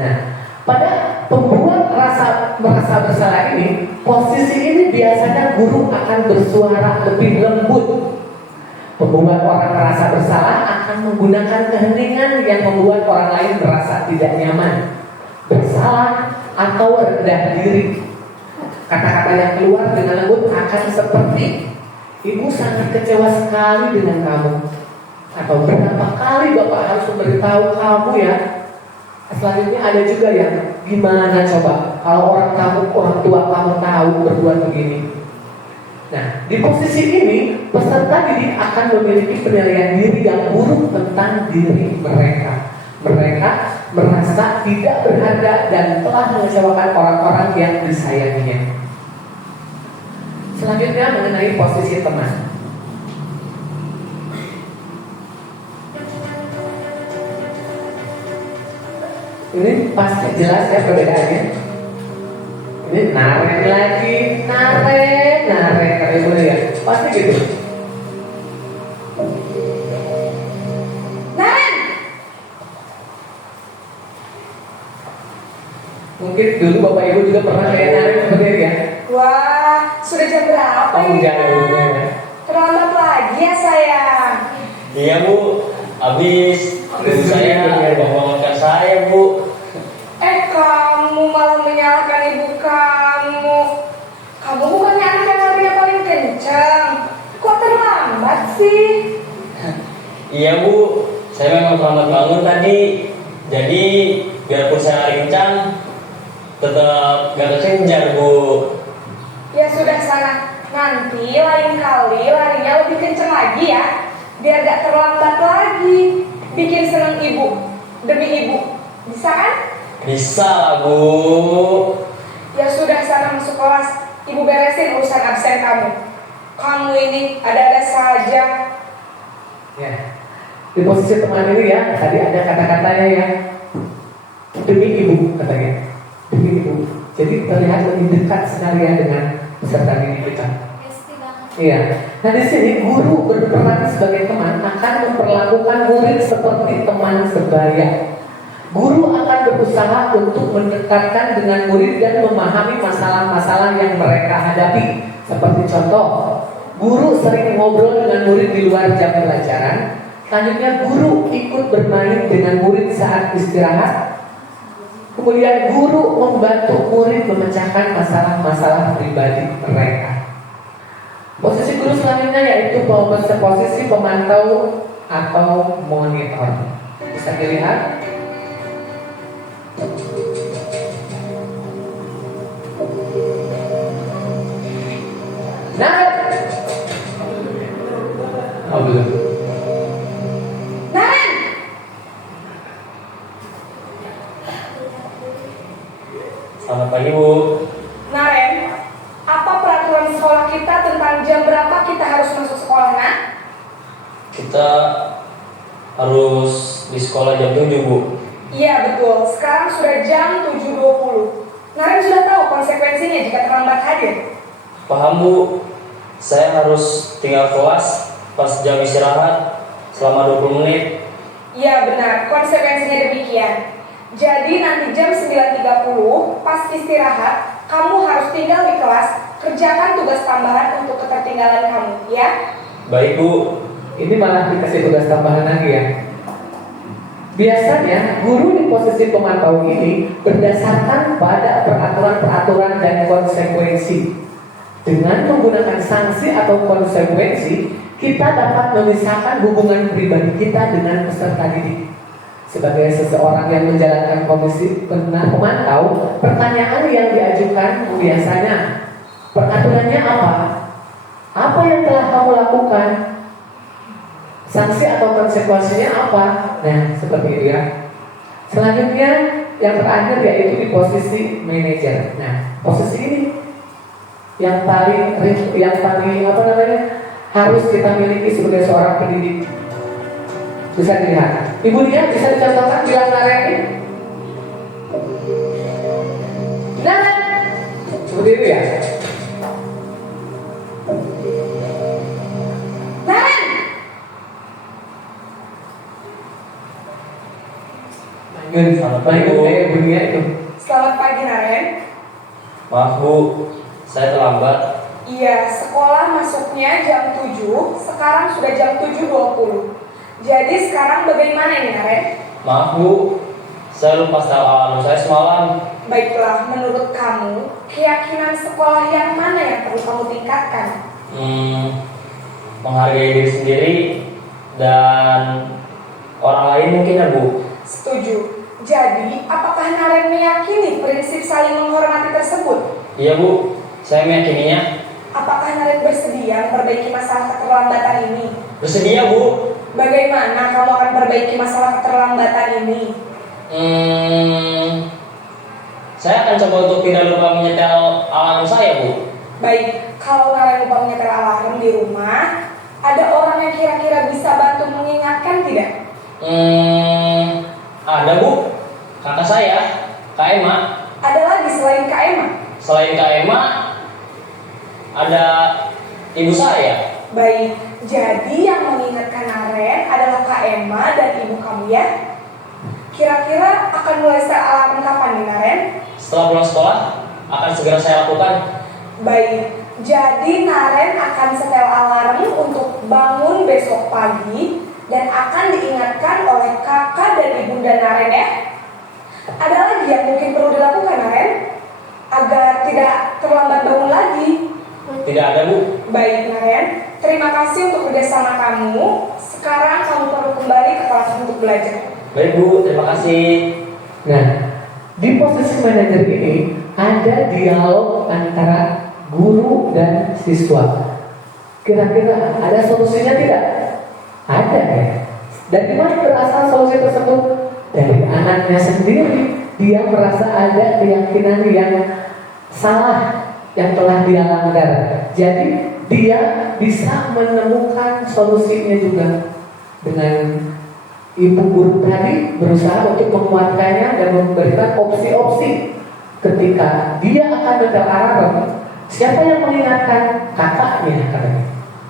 Nah, pada pembuat merasa bersalah ini, posisi ini biasanya guru akan bersuara lebih lembut. Pembuat orang merasa bersalah akan menggunakan keheningan yang membuat orang lain merasa tidak nyaman, bersalah atau rendah diri. Kata-kata yang keluar dengan lembut akan seperti, ibu sangat kecewa sekali dengan kamu. Atau berapa kali bapak harus memberitahu kamu ya. Selanjutnya ada juga yang gimana coba kalau orang tua kamu tahu berbuat begini. Nah, di posisi ini peserta didik akan memiliki penilaian diri yang buruk tentang diri mereka. Mereka merasa tidak berharga dan telah mengecewakan orang-orang yang disayanginya. Selanjutnya mengenai posisi teman. Ini pasti jelas ya perbedaannya. Ini Naren lagi, Naren kata ibu ya, pasti gitu. Naren, Mungkin dulu bapak ibu juga pernah kayak Naren seperti ini ya. wah sudah jam berapa Oh, ini? jangan ya. Terlambat lagi ya sayang. Iya Bu, habis ibu saya membangunkan saya Bu. Kamu malah menyalahkan ibu kamu. Kamu bukannya anak yang larinya paling kencang. Kok terlambat sih? Iya Bu, saya memang terlambat bangun tadi. Jadi biarpun saya lari kencang, tetap gak kekejar Bu. Ya sudah sana. Nanti lain kali larinya lebih kencang lagi ya. Biar gak terlambat lagi. Bikin seneng ibu. Demi ibu. Bisa kan? Bisa lah Bu. Ya sudah sana masuk kelas. Ibu beresin urusan absen kamu. Kamu ini ada-ada saja. Ya. Di posisi teman ini ya, tadi ada kata-katanya ya. Demi ibu katanya. Demi ibu. Jadi terlihat lebih dekat sekali ya dengan peserta didik kita. Iya. Nah di sini guru berperan sebagai teman akan memperlakukan murid seperti teman sebaya. Guru akan berusaha untuk mendekatkan dengan murid dan memahami masalah-masalah yang mereka hadapi. Seperti contoh, guru sering ngobrol dengan murid di luar jam pelajaran. Selanjutnya guru ikut bermain dengan murid saat istirahat. Kemudian guru membantu murid memecahkan masalah-masalah pribadi mereka. Posisi guru selanjutnya yaitu posisi pemantau atau monitor. Bisa dilihat. Nah, oh belum. Naren! Selamat pagi Bu. Naren, apa peraturan sekolah kita tentang jam berapa kita harus masuk sekolah, nak? Kita harus di sekolah jam 7 Bu. Iya betul, sekarang sudah jam 7.20. Naren sudah tahu konsekuensinya jika terlambat hadir. Paham Bu, saya harus tinggal kelas pas jam istirahat selama 20 menit. Iya benar, konsekuensinya demikian. Jadi nanti jam 9.30 pas istirahat, kamu harus tinggal di kelas, kerjakan tugas tambahan untuk ketertinggalan kamu, ya? Baik Bu. Ini malah dikasih tugas tambahan lagi ya. Biasanya guru di posisi pemantau ini berdasarkan pada peraturan-peraturan dan konsekuensi. Dengan menggunakan sanksi atau konsekuensi, kita dapat memisahkan hubungan pribadi kita dengan peserta didik. sebagai seseorang yang menjalankan komisi pemantau, pertanyaan yang diajukan biasanya peraturannya apa? Apa yang telah kamu lakukan? Sanksi atau konsekuensinya apa? Nah, seperti itu ya. Selanjutnya yang terakhir yaitu di posisi manajer. Nah, posisi ini yang paling apa namanya harus kita miliki sebagai seorang pendidik. Bisa dilihat. Ibu Dia bisa dicontohkan bilang Naren ini. Naren. Seperti itu ya. Naren, Baik kayak Ibu Dia itu. selamat pagi Naren. Maaf Bu, saya terlambat. Iya, sekolah masuknya jam 7, sekarang sudah jam 7.20. Jadi sekarang bagaimana ini Naren? Maaf Bu, saya lupa setel alarm saya semalam. Baiklah, menurut kamu, keyakinan sekolah yang mana yang perlu kamu tingkatkan? Menghargai diri sendiri dan orang lain mungkin ya Bu. Setuju. Jadi, apakah Naren meyakini prinsip saling menghormati tersebut? Iya Bu, saya meyakininya. Apakah Naren bersedia memperbaiki masalah keterlambatan ini? Bersedia Bu. Bagaimana kamu akan perbaiki masalah keterlambatan ini? Saya akan coba untuk tidak lupa menyetel alarm saya Bu. Baik, kalau Naren lupa menyetel alarm di rumah, ada orang yang kira-kira bisa bantu mengingatkan tidak? Ada Bu, kakak saya, Kak Emma. Ada lagi selain Kak Emma? Selain Kak Emma, ada ibu saya. Baik, jadi yang mengingatkan Naren adalah Kak Emma dan ibu kamu ya? Kira-kira akan mulai setel alarm kapan nih Naren? Setelah pulang sekolah, akan segera saya lakukan. Baik, jadi Naren akan setel alarm untuk bangun besok pagi dan akan diingatkan oleh kakak dan ibunda Naren ya. Ada lagi yang mungkin perlu dilakukan Naren agar tidak terlambat bangun lagi? Tidak ada Bu. Baik Naren, terima kasih untuk kerjasama kamu. Sekarang kamu perlu kembali ke kelas untuk belajar. Baik Bu, terima kasih. Nah, di posisi manajer ini ada dialog antara guru dan siswa. Kira-kira ada solusinya tidak? Ada ya. Dari mana berasal solusi tersebut? Dari anaknya sendiri. Dia merasa ada keyakinan yang salah yang telah dia langgar. Jadi dia bisa menemukan solusinya juga. Dengan ibu guru tadi berusaha untuk menguatkannya dan memberikan opsi-opsi. Ketika dia akan menyetel alarm, siapa yang mengingatkan? Kakaknya katanya.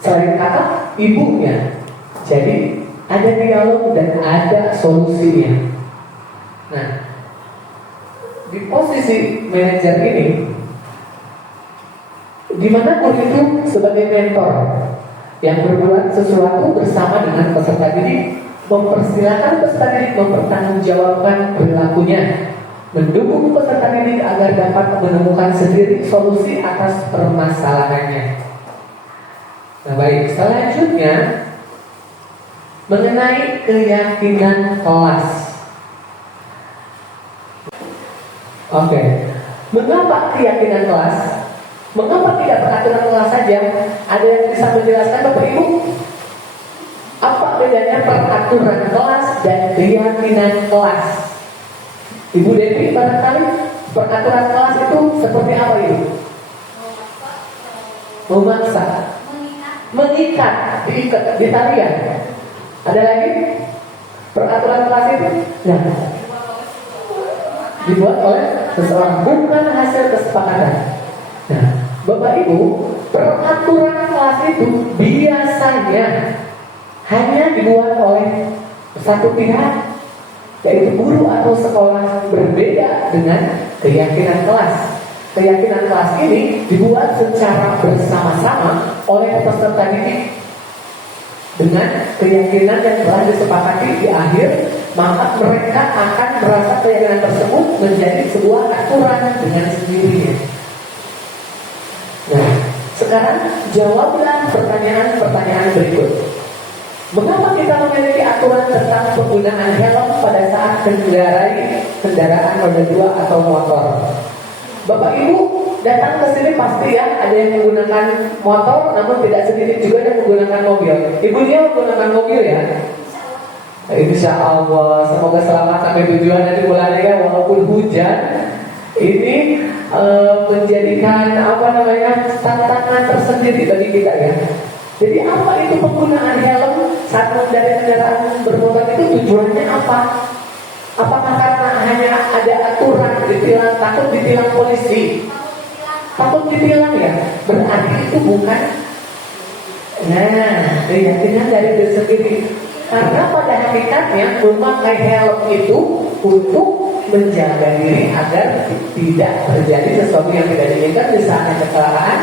Selain kakak, ibunya. Jadi ada dialog dan ada solusinya. Nah, di posisi manajer ini, di mana guru itu sebagai mentor yang berbuat sesuatu bersama dengan peserta didik, mempersilahkan peserta didik mempertanggungjawabkan perilakunya, mendukung peserta didik agar dapat menemukan sendiri solusi atas permasalahannya. Nah baik, selanjutnya mengenai keyakinan kelas. Oke, mengapa keyakinan kelas? Mengapa tidak peraturan kelas saja? Ada yang bisa menjelaskan Bapak Ibu? Apa bedanya peraturan kelas dan keyakinan kelas? Ibu Devi barangkali peraturan kelas itu seperti apa Ibu? Memaksa, mengikat, diikat, ditalian. Ada lagi peraturan kelas itu? Nah, dibuat oleh seseorang, bukan hasil kesepakatan. Nah, Bapak Ibu, peraturan kelas itu biasanya hanya dibuat oleh satu pihak, yaitu guru atau sekolah, berbeda dengan keyakinan kelas. Keyakinan kelas ini dibuat secara bersama-sama oleh peserta didik dengan keyakinan yang telah disepakati di akhir, maka mereka akan merasa keyakinan tersebut menjadi sebuah aturan dengan sendirinya. Nah, sekarang jawablah pertanyaan-pertanyaan berikut. Mengapa kita memiliki aturan tentang penggunaan helm pada saat mengendarai kendaraan roda 2 atau motor? Bapak Ibu datang ke sini pasti ya ada yang menggunakan motor, namun tidak sedikit juga yang menggunakan mobil. Ibu dia menggunakan mobil ya? Insya Allah, semoga selamat sampai tujuan nanti bulannya walaupun hujan. Ini menjadikan tantangan tersendiri bagi kita ya. Jadi apa itu penggunaan helm saat mengendarai kendaraan bermotor itu tujuannya apa? Apakah karena hanya ada aturan ditilang, takut ditilang polisi? Takut ditilang ya? Berarti itu bukan. Nah, keyakinan dari diri sendiri. Karena pada hakikatnya memakai helm itu untuk menjaga diri agar tidak terjadi sesuatu yang tidak diinginkan, misalnya kecelakaan,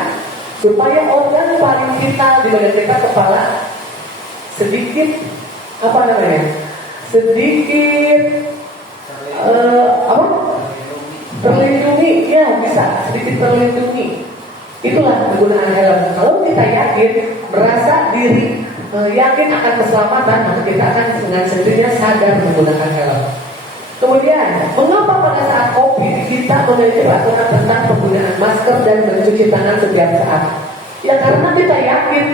supaya organ paling vital di badan kita, kepala, sedikit terlindungi, ya bisa sedikit terlindungi. Itulah penggunaan helm. Kalau kita yakin, merasa diri yakin akan keselamatan, maka kita akan dengan sendirinya sadar menggunakan helm. Kemudian, mengapa pada saat COVID kita memiliki aturan tentang penggunaan masker dan mencuci tangan setiap saat? Ya karena kita yakin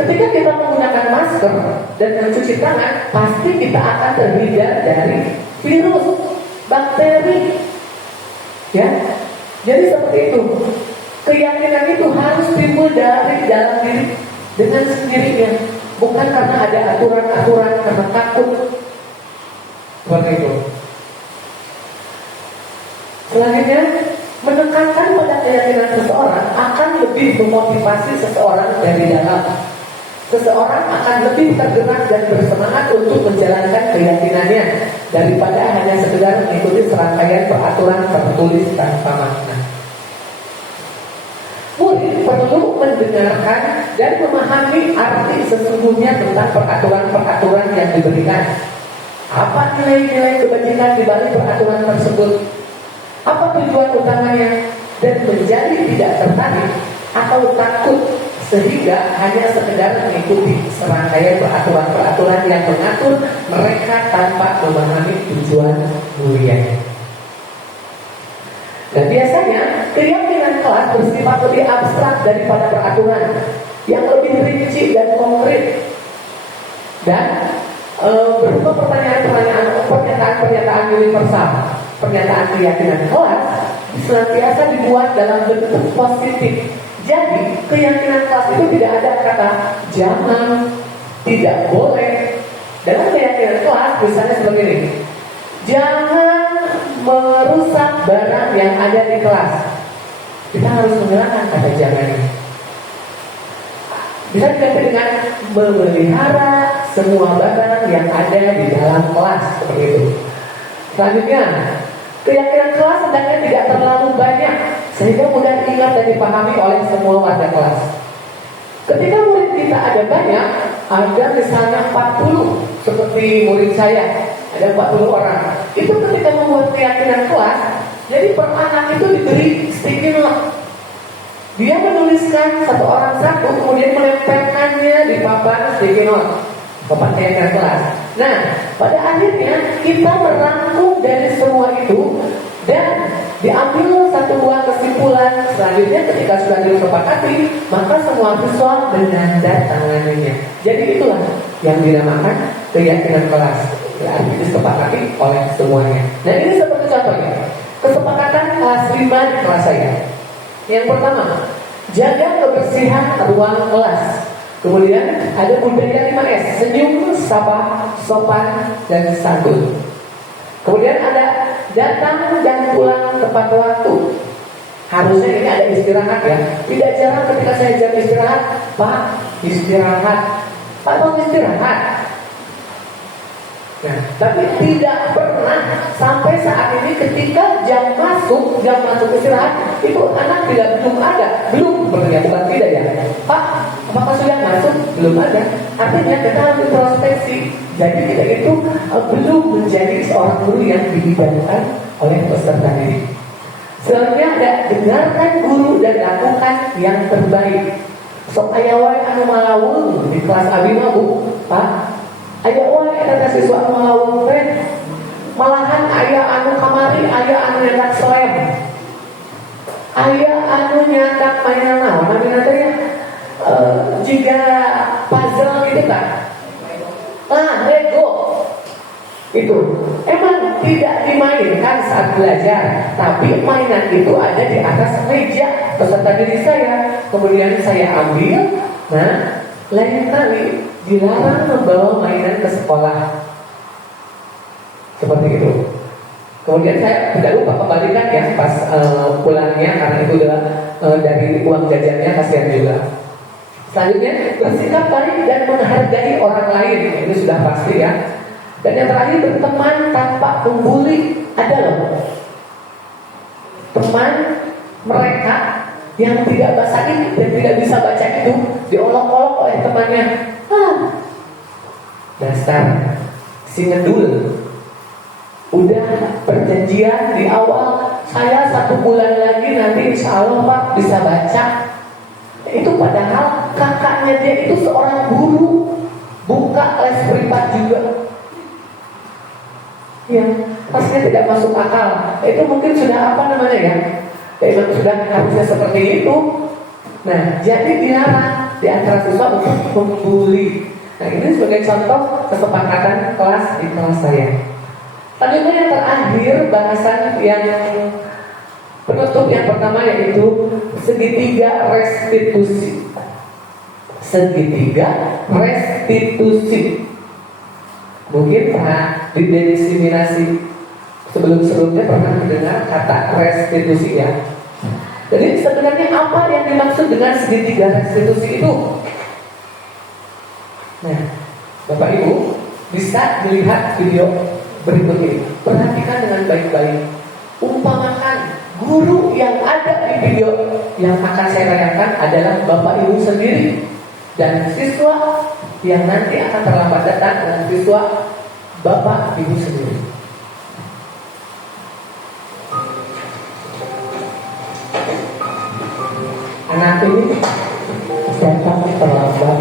ketika kita menggunakan masker dan mencuci tangan, pasti kita akan terhindar dari virus, bakteri. Ya, jadi seperti itu. Keyakinan itu harus timbul dari dalam diri dengan sendirinya, bukan karena ada aturan-aturan karena takut. Seperti itu. Selanjutnya, menekankan pada keyakinan seseorang akan lebih memotivasi seseorang dari dalam. Seseorang akan lebih tergerak dan bersemangat untuk menjalankan keyakinannya daripada hanya sekedar mengikuti serangkaian peraturan tertulis tanpa makna. Murid perlu mendengarkan dan memahami arti sesungguhnya tentang peraturan-peraturan yang diberikan. Apa nilai-nilai kebajikan di balik peraturan tersebut? Apa tujuan utamanya? Dan menjadi tidak tertarik atau takut sehingga hanya sekedar mengikuti serangkaian peraturan-peraturan yang mengatur mereka tanpa memahami tujuan mulia. Dan biasanya keyakinan kelas bersifat lebih abstrak daripada peraturan yang lebih rinci dan konkret, dan berupa pernyataan universal. Pernyataan keyakinan kelas senantiasa dibuat dalam bentuk positif. Jadi keyakinan kelas itu tidak ada kata jangan, tidak boleh. Dalam keyakinan kelas misalnya seperti ini: jangan merusak barang yang ada di kelas. Kita harus menghilangkan kata jangan ini. Bisa diganti dengan memelihara semua barang yang ada di dalam kelas, seperti itu. Selanjutnya, keyakinan kelas hendaknya tidak terlalu banyak sehingga mudah diingat dan dipahami oleh semua warga kelas. Ketika murid kita ada banyak, ada misalnya 40, seperti murid saya, ada 40 orang. Itu ketika membuat keyakinan kelas, jadi per anak itu diberi sticky note. Dia menuliskan satu orang satu, kemudian menempelkannya di papan sticky note, papan keyakinan kelas. Nah, pada akhirnya kita merangkum dari semua itu dan diambil satu buah kesimpulan. Selanjutnya ketika sudah disepakati, maka semua siswa menandatanganinya. Jadi itulah yang dinamakan keyakinan kelas. Berarti disepakati oleh semuanya. Nah, ini seperti contohnya kesepakatan kelas 5 di kelas saya. Yang pertama, jaga kebersihan ruang kelas. Kemudian ada budaya 5S: senyum, sapa, sopan, dan santun. Kemudian ada datang dan pulang tepat waktu. Harusnya ini ada istirahat ya. Tidak jarang ketika saya jam istirahat, Pak, istirahat. Pak, mau istirahat. Nah, tapi tidak pernah sampai saat ini ketika jam masuk istirahat itu anak belum ada, belum sebenarnya, bukan tidak ya, Pak, apakah sudah masuk? Belum ada. Artinya kita harus introspeksi. Jadi kita itu belum menjadi seorang guru yang diidamkan oleh peserta didik. Selanjutnya ada dengarkan guru dan lakukan yang terbaik. Sok aya wae anu malawung di kelas abi mah Bu, Pak. Aya wae eta siswa anu malawung teh. Malahan aya anu kamari, aya anu nyetak slem. Aya anu nyetak mainan naon namina teh ya? Jika puzzle gitu kan. Lego. Itu emang tidak dimainkan saat belajar, tapi mainan itu ada di atas meja beserta diri saya. Kemudian saya ambil. Nah, lain kali dilarang membawa mainan ke sekolah seperti itu. Kemudian saya tidak lupa kembalikan ya pas pulangnya, karena itu adalah dari uang jajannya, kasihan juga. Selanjutnya bersikap baik dan menghargai orang lain, ini sudah pasti ya. Dan yang terakhir berteman tanpa membuli. Ada loh teman mereka yang tidak bahasa ini dan tidak bisa baca itu, diolok-olok oleh temannya. Dasar si ngedul. Udah perjanjian di awal, saya 1 bulan lagi nanti insya Allah Pak bisa baca. Itu padahal kakaknya dia itu seorang guru, buka les privat juga. Ya, pastinya tidak masuk akal. Itu mungkin sudah apa namanya ya? Memang sudah harusnya seperti itu. Nah, jadi dilarang di antara siswa untuk membuli. Nah, ini sebagai contoh kesepakatan kelas di kelas saya. Selanjutnya yang terakhir, bahasan yang penutup yang pertama yaitu segitiga restitusi. Segitiga restitusi. Mungkin pernah didiskriminasi sebelum-sebelumnya pernah mendengar kata restitusi ya. Jadi sebenarnya apa yang dimaksud dengan segitiga restitusi itu? Nah, Bapak Ibu bisa melihat video berikut ini. Perhatikan dengan baik-baik. Umpamakan guru yang ada di video yang akan saya tanyakan adalah Bapak Ibu sendiri, dan siswa yang nanti akan terlambat datang adalah siswa Bapak Ibu sendiri. Anak ini datang terlambat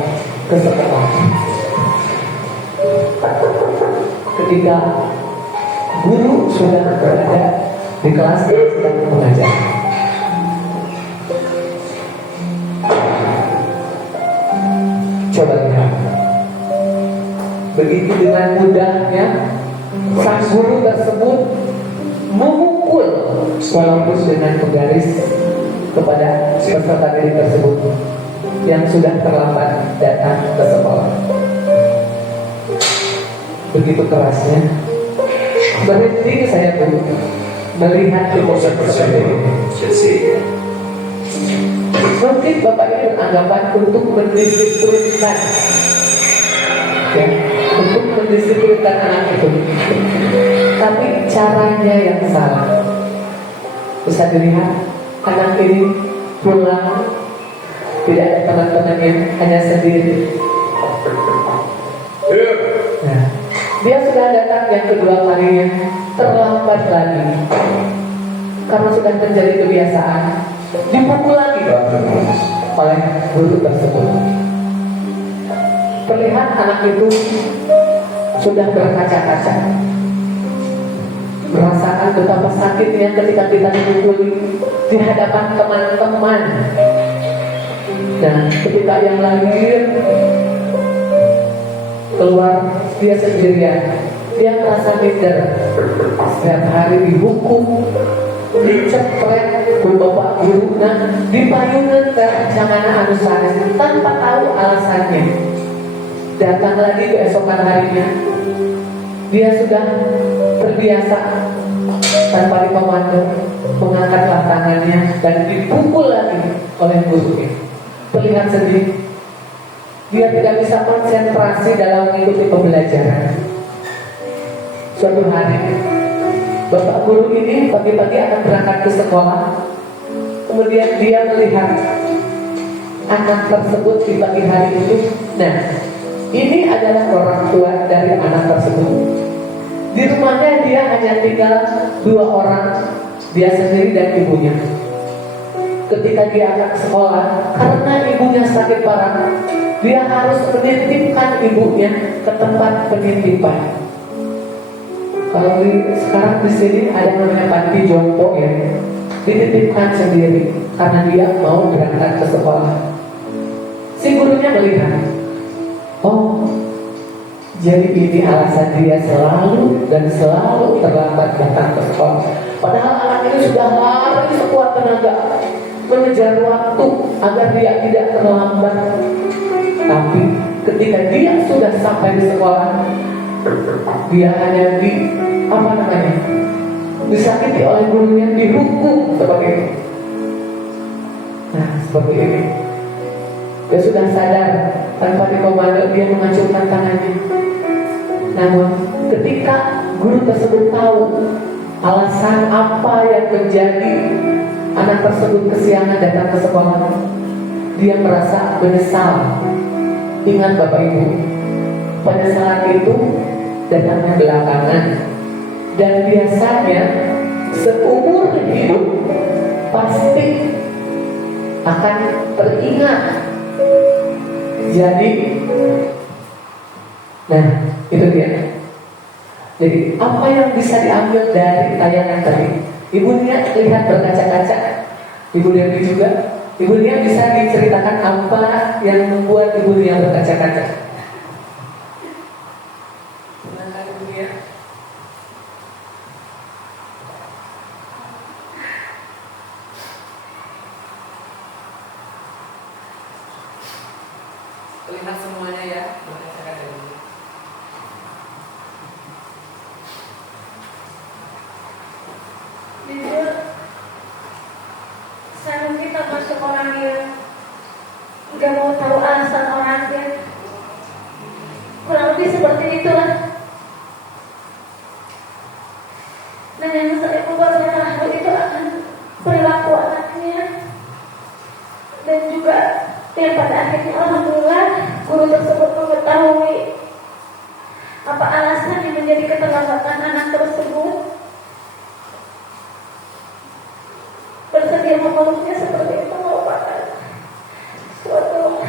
ke sekolah. Ketika guru sudah berada di kelas dan sedang mengajar. Coba lihat. Begitu dengan mudahnya sang guru tersebut memukul walaupun dengan penggaris kepada peserta didik tersebut yang sudah terlambat datang ke sekolah. Begitu kerasnya. Berhenti saya pun melihat emosi tersebut. Mungkin Bapak ini beranggapan untuk mendisiplinkan, ya, untuk mendisiplinkan anak itu, tapi caranya yang salah. Bisa dilihat anak ini pulang tidak ada teman-temannya, hanya sendiri. Nah, dia sudah datang yang kedua kalinya, terlambat lagi karena sudah menjadi kebiasaan, dipukul lagi oleh guru tersebut. Terlihat anak itu sudah berkaca-kaca, merasakan betapa sakitnya ketika kita dipukuli di hadapan teman-teman. Dan ketika yang lahir keluar dia sendirian, dia merasa minder. Setiap hari dihukum, dicepret ku bapak guru, nah dipayungan ke jangan anu sanes tanpa tahu alasannya. Datang lagi keesokan harinya, dia sudah terbiasa tanpa dikomando, mengangkatlah tangannya dan dipukul lagi oleh gurunya. Terlihat sedih. Dia tidak bisa konsentrasi dalam mengikuti pembelajaran. Suatu hari, bapak guru ini pagi-pagi akan berangkat ke sekolah. Kemudian dia melihat anak tersebut di pagi hari itu. Nah, ini adalah orang tua dari anak tersebut. Di rumahnya dia hanya tinggal 2 orang, dia sendiri dan ibunya. ketika dia akan ke sekolah, karena ibunya sakit parah, dia harus menitipkan ibunya ke tempat penitipan. Kalau sekarang di sini ada namanya panti jompo ya, dititipkan sendiri karena dia mau berangkat ke sekolah. Si gurunya melihat, oh, jadi ini alasan dia selalu dan selalu terlambat datang ke sekolah. Padahal anak ini sudah lari sekuat tenaga mengejar waktu agar dia tidak terlambat. Tapi ketika dia sudah sampai di sekolah, dia hanya disakiti oleh gurunya, dihukum seperti itu. Nah, seperti ini. Dia sudah sadar, tanpa dikomando dia mengacungkan tangannya. Namun ketika guru tersebut tahu alasan apa yang menjadi anak tersebut kesiangan datang ke sekolah, dia merasa menyesal. Ingat Bapak Ibu, penyesalan itu datangnya belakangan, dan biasanya seumur hidup pasti akan teringat. Jadi, nah itu dia. Jadi apa yang bisa diambil dari tayangan tadi? Ibu Nia lihat berkaca-kaca. Ibu Dewi juga. Ibu Nia bisa diceritakan apa yang membuat Ibu Nia berkaca-kaca? Silakan Ibu Nia. Lihat semuanya ya, berkaca-kaca dulu. Jujur, saya mungkin termasuk orang yang gak mau tahu alasan orangnya. Kurang lebih seperti itulah. Dan yang sering membuat saya ragu itu akan perilaku anaknya. Dan juga yang pada akhirnya alhamdulillah guru tersebut mengetahui apa alasan yang menjadi keterlambatan anak tersebut. Bersedia memeluknya seperti itu merupakan suatu.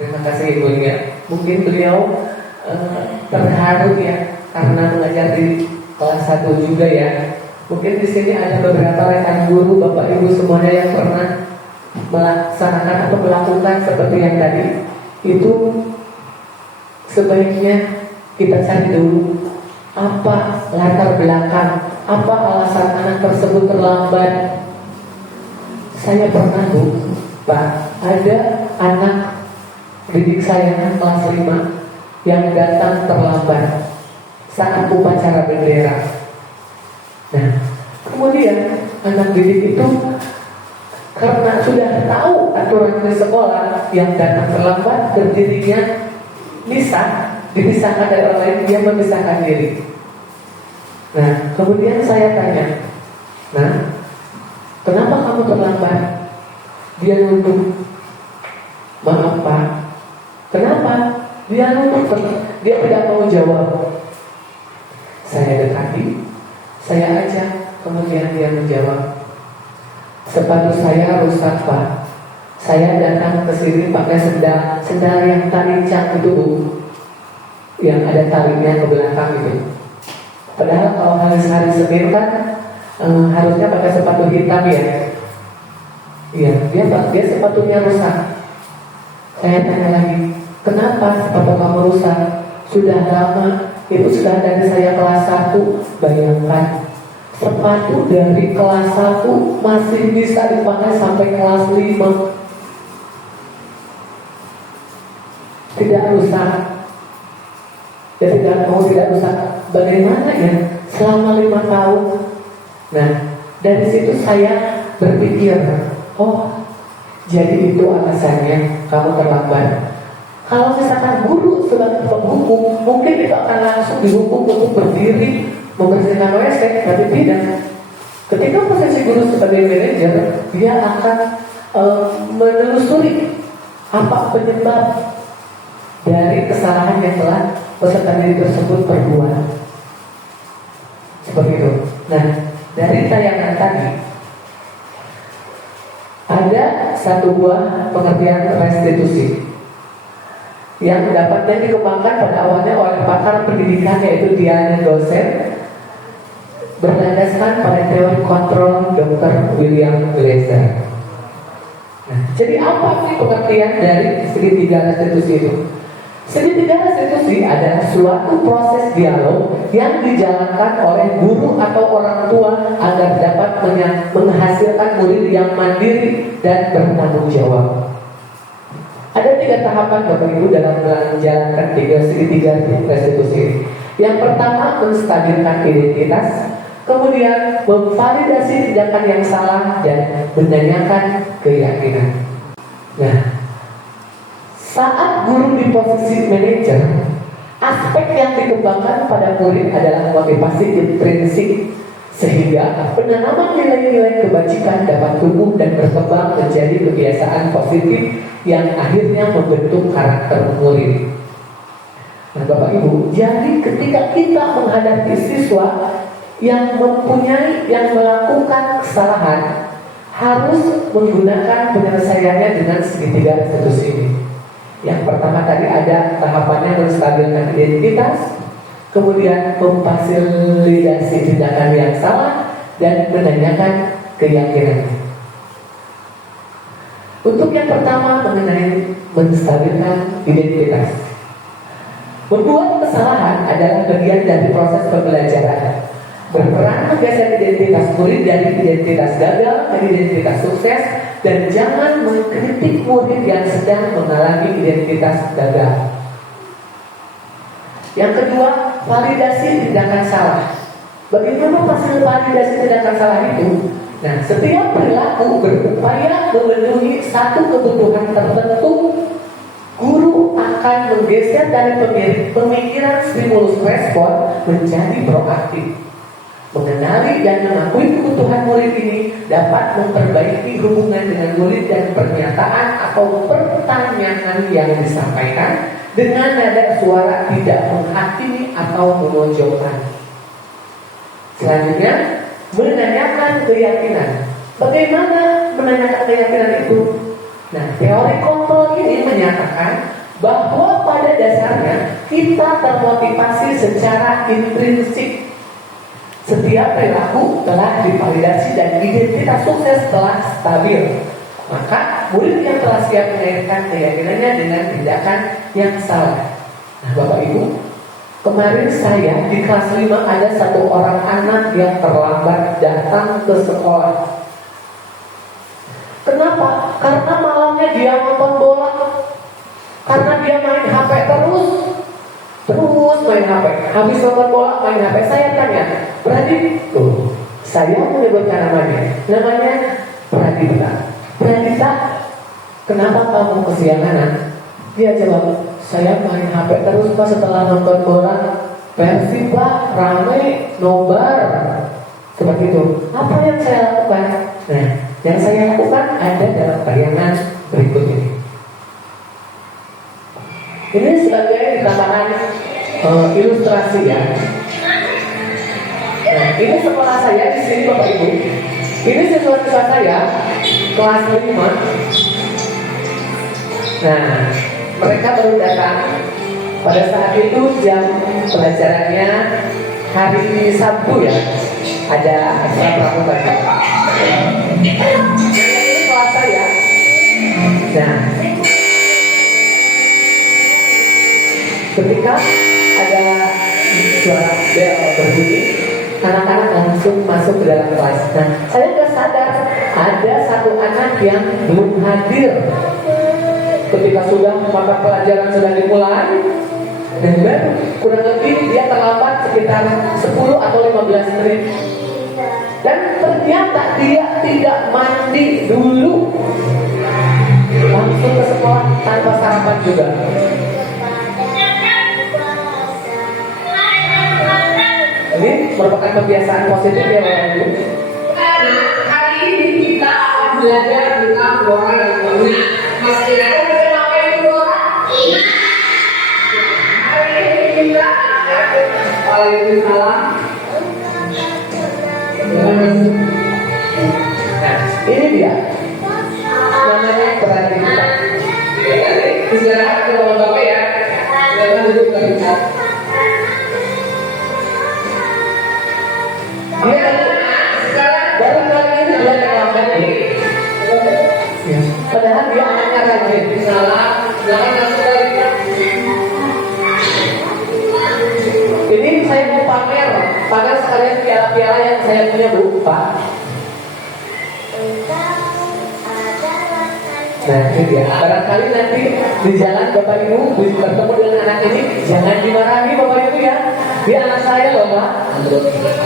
Terima kasih Ibu Nia. Mungkin beliau terharu ya karena mengajar di kelas 1 juga ya. Mungkin di sini ada beberapa rekan guru, Bapak Ibu semuanya yang pernah melaksanakan atau melakukan seperti yang tadi. Itu sebaiknya kita cari dulu apa latar belakang, apa alasan anak tersebut terlambat. Saya pernah Bu, Pak, ada anak didik saya kelas 5 yang datang terlambat saat upacara bendera. Nah, kemudian anak didik itu karena sudah tahu aturan di sekolah, yang datang terlambat berdirinya dipisahkan dari orang lain, dia memisahkan diri. Nah, kemudian saya tanya, nah, kenapa kamu terlambat? Dia nunduk, maaf Pak. Kenapa? Dia nunduk, dia tidak mau jawab. Saya dekati, saya ajak, kemudian dia menjawab, sepatu saya rusak Pak. Saya datang ke sini pakai sendal yang talincang itu Bu, yang ada talinya ke belakang itu. Padahal kalau hari Senin kan harusnya pakai sepatu hitam ya. Iya, dia sepatunya rusak. Saya tanya lagi, kenapa sepatu kamu rusak? Sudah lama, itu sudah dari saya kelas 1. Bayangkan, sepatu dari kelas 1 masih bisa dipakai sampai kelas 5. Tidak rusak. Dia tidak rusak. Bagaimana ya selama 5 tahun? Nah, dari situ saya berpikir, oh, jadi itu alasannya kamu terlambat. Kalau misalkan guru sebagai penghukum, mungkin itu akan langsung dihukum untuk berdiri membersihkan WC, tapi tidak. Ketika posisi guru sebagai manajer, dia akan menelusuri apa penyebab dari kesalahan yang telah peserta didik tersebut perbuat. Seperti itu. Nah, dari tayangan tadi Ada satu buah pengertian restitusi yang dapatnya dikembangkan pada awalnya oleh pakar pendidikan yaitu Diana dosen berlandaskan pada teori kontrol Dr. William Glasser. Nah, jadi apa sih pengertian dari segitiga restitusi itu? Segitiga restitusi adalah suatu proses dialog yang dijalankan oleh guru atau orang tua agar dapat menghasilkan murid yang mandiri dan bertanggung jawab. Ada 3 tahapan Bapak Ibu dalam menjalankan segitiga restitusi. Yang pertama, menstabilkan identitas, kemudian memvalidasi tindakan yang salah dan menanyakan keyakinan. Nah, saat guru di posisi manajer, aspek yang dikembangkan pada murid adalah motivasi intrinsik, sehingga penanaman nilai-nilai kebajikan dapat tumbuh dan berkembang menjadi kebiasaan positif yang akhirnya membentuk karakter murid. Nah, Bapak Ibu, jadi ketika kita menghadapi siswa yang melakukan kesalahan, harus menggunakan penyelesaiannya dengan segitiga restitusi ini. Yang pertama tadi ada tahapannya menstabilkan identitas, kemudian memfasilitasi tindakan yang salah, dan menanyakan keyakinan. Untuk yang pertama mengenai menstabilkan identitas, membuat kesalahan adalah bagian dari proses pembelajaran. Berperan menggeser identitas murid dari identitas gagal ke identitas sukses, dan jangan mengkritik murid yang sedang mengalami identitas gagal. Yang kedua, validasi tindakan salah. Bagaimana hasil validasi tindakan salah itu? Nah, setiap perilaku berupaya memenuhi satu kebutuhan tertentu, guru akan menggeser dari pemikiran stimulus respon menjadi proaktif. Mengenali dan mengakui kebutuhan murid ini dapat memperbaiki hubungan dengan murid, dan pernyataan atau pertanyaan yang disampaikan dengan nada suara tidak menghakimi atau memojokkan. Selanjutnya, menanyakan keyakinan. Bagaimana menanyakan keyakinan itu? Nah, teori kontrol ini menyatakan bahwa pada dasarnya kita termotivasi secara intrinsik. Setiap perilaku telah divalidasi dan identitas sukses telah stabil. Maka murid yang telah siap mengaitkan keyakinannya dengan tindakan yang salah. Nah, Bapak Ibu, kemarin saya di kelas 5 ada satu orang anak yang terlambat datang ke sekolah. Kenapa? Karena malamnya dia nonton bola. Karena dia main HP terus main HP. Habis nonton bola main HP. Saya tanya, Pradip, saya menyebutkan namanya Pradipta. Pradipta, kenapa kamu kesiangan? Dia jawab, saya main HP terus Pak setelah nonton bola. Persib Pak, rame, nobar. Seperti itu. Apa yang saya lakukan? Nah, yang saya lakukan ada dalam tayangan berikut ini. Ini sebagai tambahan ilustrasi ya. Nah, ini sekolah saya di sini Bapak Ibu. Ini siswa-siswa saya kelas 5. Nah, mereka baru datang. Pada saat itu jam pelajarannya hari Sabtu ya. Ada ekstra pramuka. Ini kelas saya. Nah, ketika ada suara bel berbunyi, anak-anak langsung masuk ke dalam kelas. Nah, saya nggak sadar ada satu anak yang belum hadir. Ketika sudah mata pelajaran sudah dimulai, dan baru kurang lebih dia terlambat sekitar 10 atau 15 menit. Dan ternyata dia tidak mandi dulu, langsung ke sekolah tanpa sarapan juga. Ini merupakan kebiasaan positif ya Bapak Ibu. Karena hari ini kita akan belajar tentang flora dan fauna. Masih ada apa yang flora? Hari ini kita akan Waalaikumsalam. Nah, ini dia. Dia baru kali ini dia melakukan ini. Ya. Padahal dia anaknya rajin. Salah, jangan langsung dari. Ini saya mau pamer sekalian piala-piala yang saya punya Bu, Pak. Nah ini dia, barangkali nanti di jalan Bapak Ibu bertemu dengan anak ini, jangan dimarahi Bapak Ibu ya. Dia anak saya loh Pak.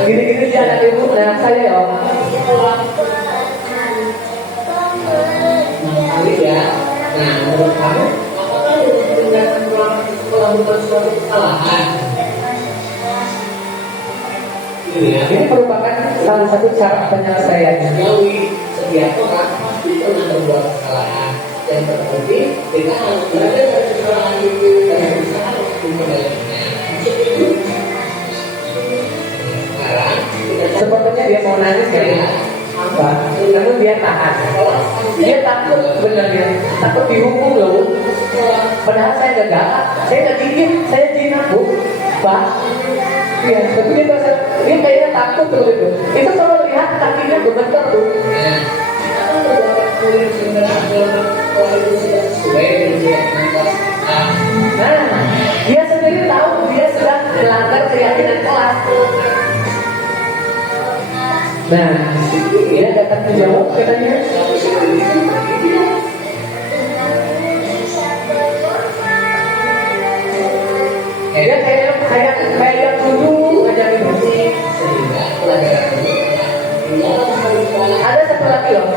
Gini-gini dia anak Ibu, anak saya ya Om. Ya. Nah menurut kamu, apakah melakukan suatu kesalahan? Ini merupakan salah satu cara penyelesaian. Jauhi setiap orang itu membuat kesalahan dan terpenting kita harus belajar dari kesalahan itu dan bisa harus memperbaikinya. Sekarang sepertinya dia mau nangis ya, apa? Namun dia tahan. Dia takut benar ya, takut dihukum loh. Padahal saya nggak galak, saya nggak gigit, saya jinak Bu, Pak. Iya, tapi dia kayaknya takut tuh itu. Itu kalau lihat kakinya gemeter tuh. Nah, dia sendiri tahu dia sedang melanggar keyakinan kelas. Nah, dia datang menjawab katanya. Dia kayak dulu aja gitu. Ada satu lagi loh,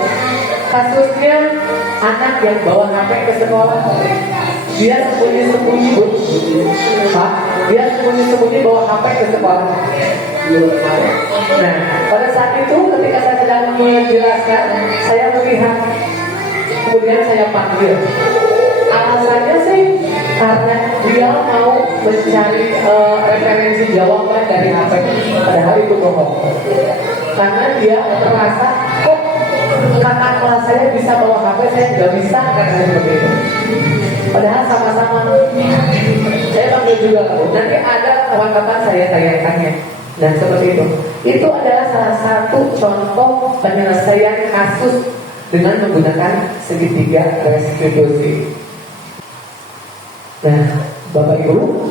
kasusnya anak yang bawa HP ke sekolah. Dia sembunyi-sembunyi Bu, Pak. Dia sembunyi-sembunyi bawa HP ke sekolah. Nah, pada saat itu ketika saya sedang menjelaskan, saya melihat, kemudian saya panggil. Alasannya sih karena dia mau mencari referensi jawaban dari HP, padahal itu bohong. Karena dia merasa kok kakak kelas saya bisa bawa HP, saya nggak bisa karena seperti itu. Padahal sama-sama saya panggil juga, nanti ada kawan-kawan saya tayangkannya. Dan seperti itu. Itu adalah salah satu contoh penyelesaian kasus dengan menggunakan segitiga restitusi. Nah, Bapak Ibu,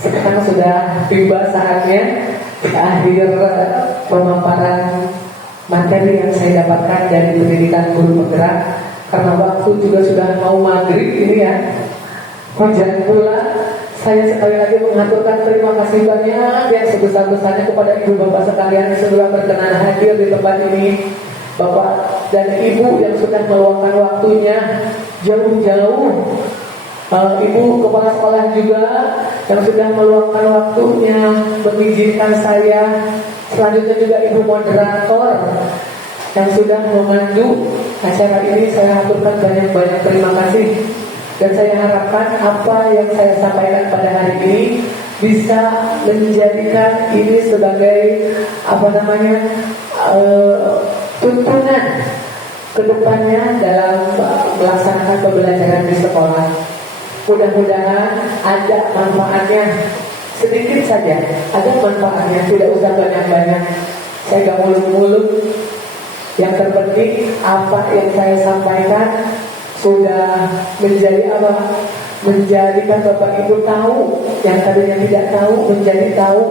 sekarang sudah tiba saatnya akhir pemaparan materi yang saya dapatkan dari pendidikan guru penggerak. Karena waktu juga sudah mau maghrib ini ya, hujan pula. Saya sekali lagi mengaturkan terima kasih banyak yang sebesar-besarnya kepada ibu bapak sekalian yang sudah berkenan hadir di tempat ini. Bapak dan ibu yang sudah meluangkan waktunya jauh-jauh. Ibu kepala sekolah juga yang sudah meluangkan waktunya mengizinkan saya. Selanjutnya juga ibu moderator yang sudah memandu acara ini, saya aturkan banyak-banyak terima kasih. Dan saya harapkan apa yang saya sampaikan pada hari ini bisa menjadikan ini sebagai tuntunan kedepannya dalam melaksanakan pembelajaran di sekolah. Mudah-mudahan ada manfaatnya, sedikit saja ada manfaatnya, tidak usah banyak-banyak. Saya gak muluk-muluk. Yang terpenting apa yang saya sampaikan sudah menjadi apa? Menjadikan Bapak Ibu tahu yang tadinya tidak tahu menjadi tahu.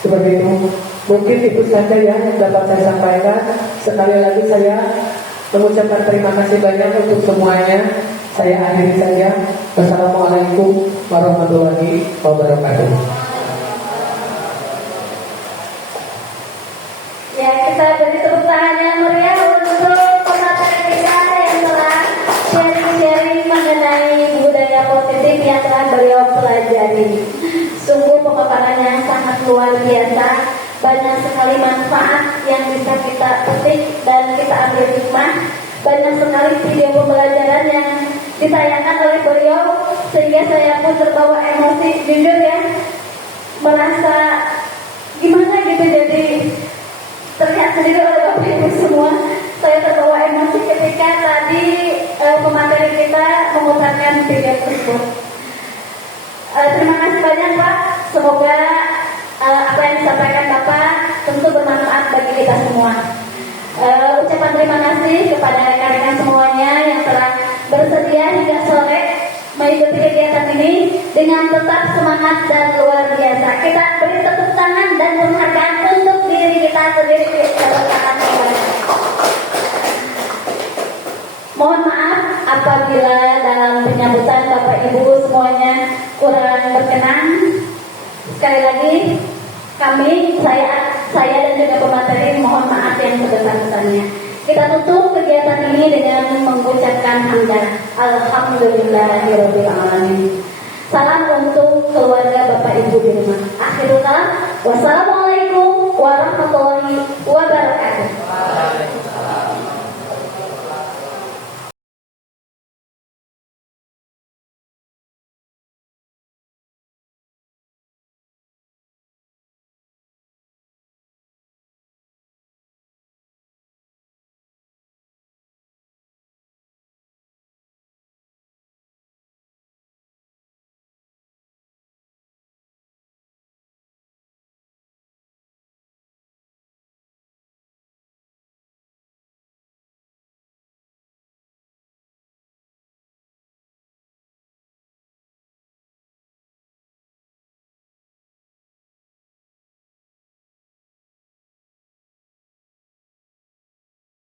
Seperti itu. Mungkin itu saja ya yang dapat saya sampaikan. Sekali lagi saya mengucapkan terima kasih banyak untuk semuanya. Saya akhiri saja. Wassalamualaikum warahmatullahi wabarakatuh. Ya, kita beri tepuk tangan yang meriah untuk pemateri kita yang telah sharing-sharing mengenai budaya positif yang telah beliau pelajari. Sungguh pemaparannya sangat luar biasa, banyak sekali manfaat yang bisa kita petik dan kita ambil hikmah. Banyak sekali video pembelajaran yang ditayangkan oleh beliau sehingga saya pun terbawa emosi, jujur ya, merasa gimana gitu, jadi terlihat sendiri oleh Bapak Ibu semua. Saya terbawa emosi ketika tadi pemateri kita memutarkan video tersebut. Terima kasih banyak Pak. Semoga apa yang disampaikan Bapak tentu bermanfaat bagi kita semua. Ucapan terima kasih kepada rekan-rekan semuanya yang telah bersedia hingga sore mengikuti kegiatan ini dengan tetap semangat dan luar biasa. Kita beri tepuk tangan dan penghargaan untuk diri kita sendiri. Tepuk tangan kembali. Mohon maaf apabila dalam penyambutan Bapak Ibu semuanya kurang berkenan. Sekali lagi saya dan juga pemateri mohon maaf yang sebesar-besarnya. Kita tutup kegiatan ini dengan mengucapkan hamdan. Alhamdulillahirabbil alamin. Salam untuk keluarga Bapak Ibu di rumah. Akhirul kalam. Wassalamualaikum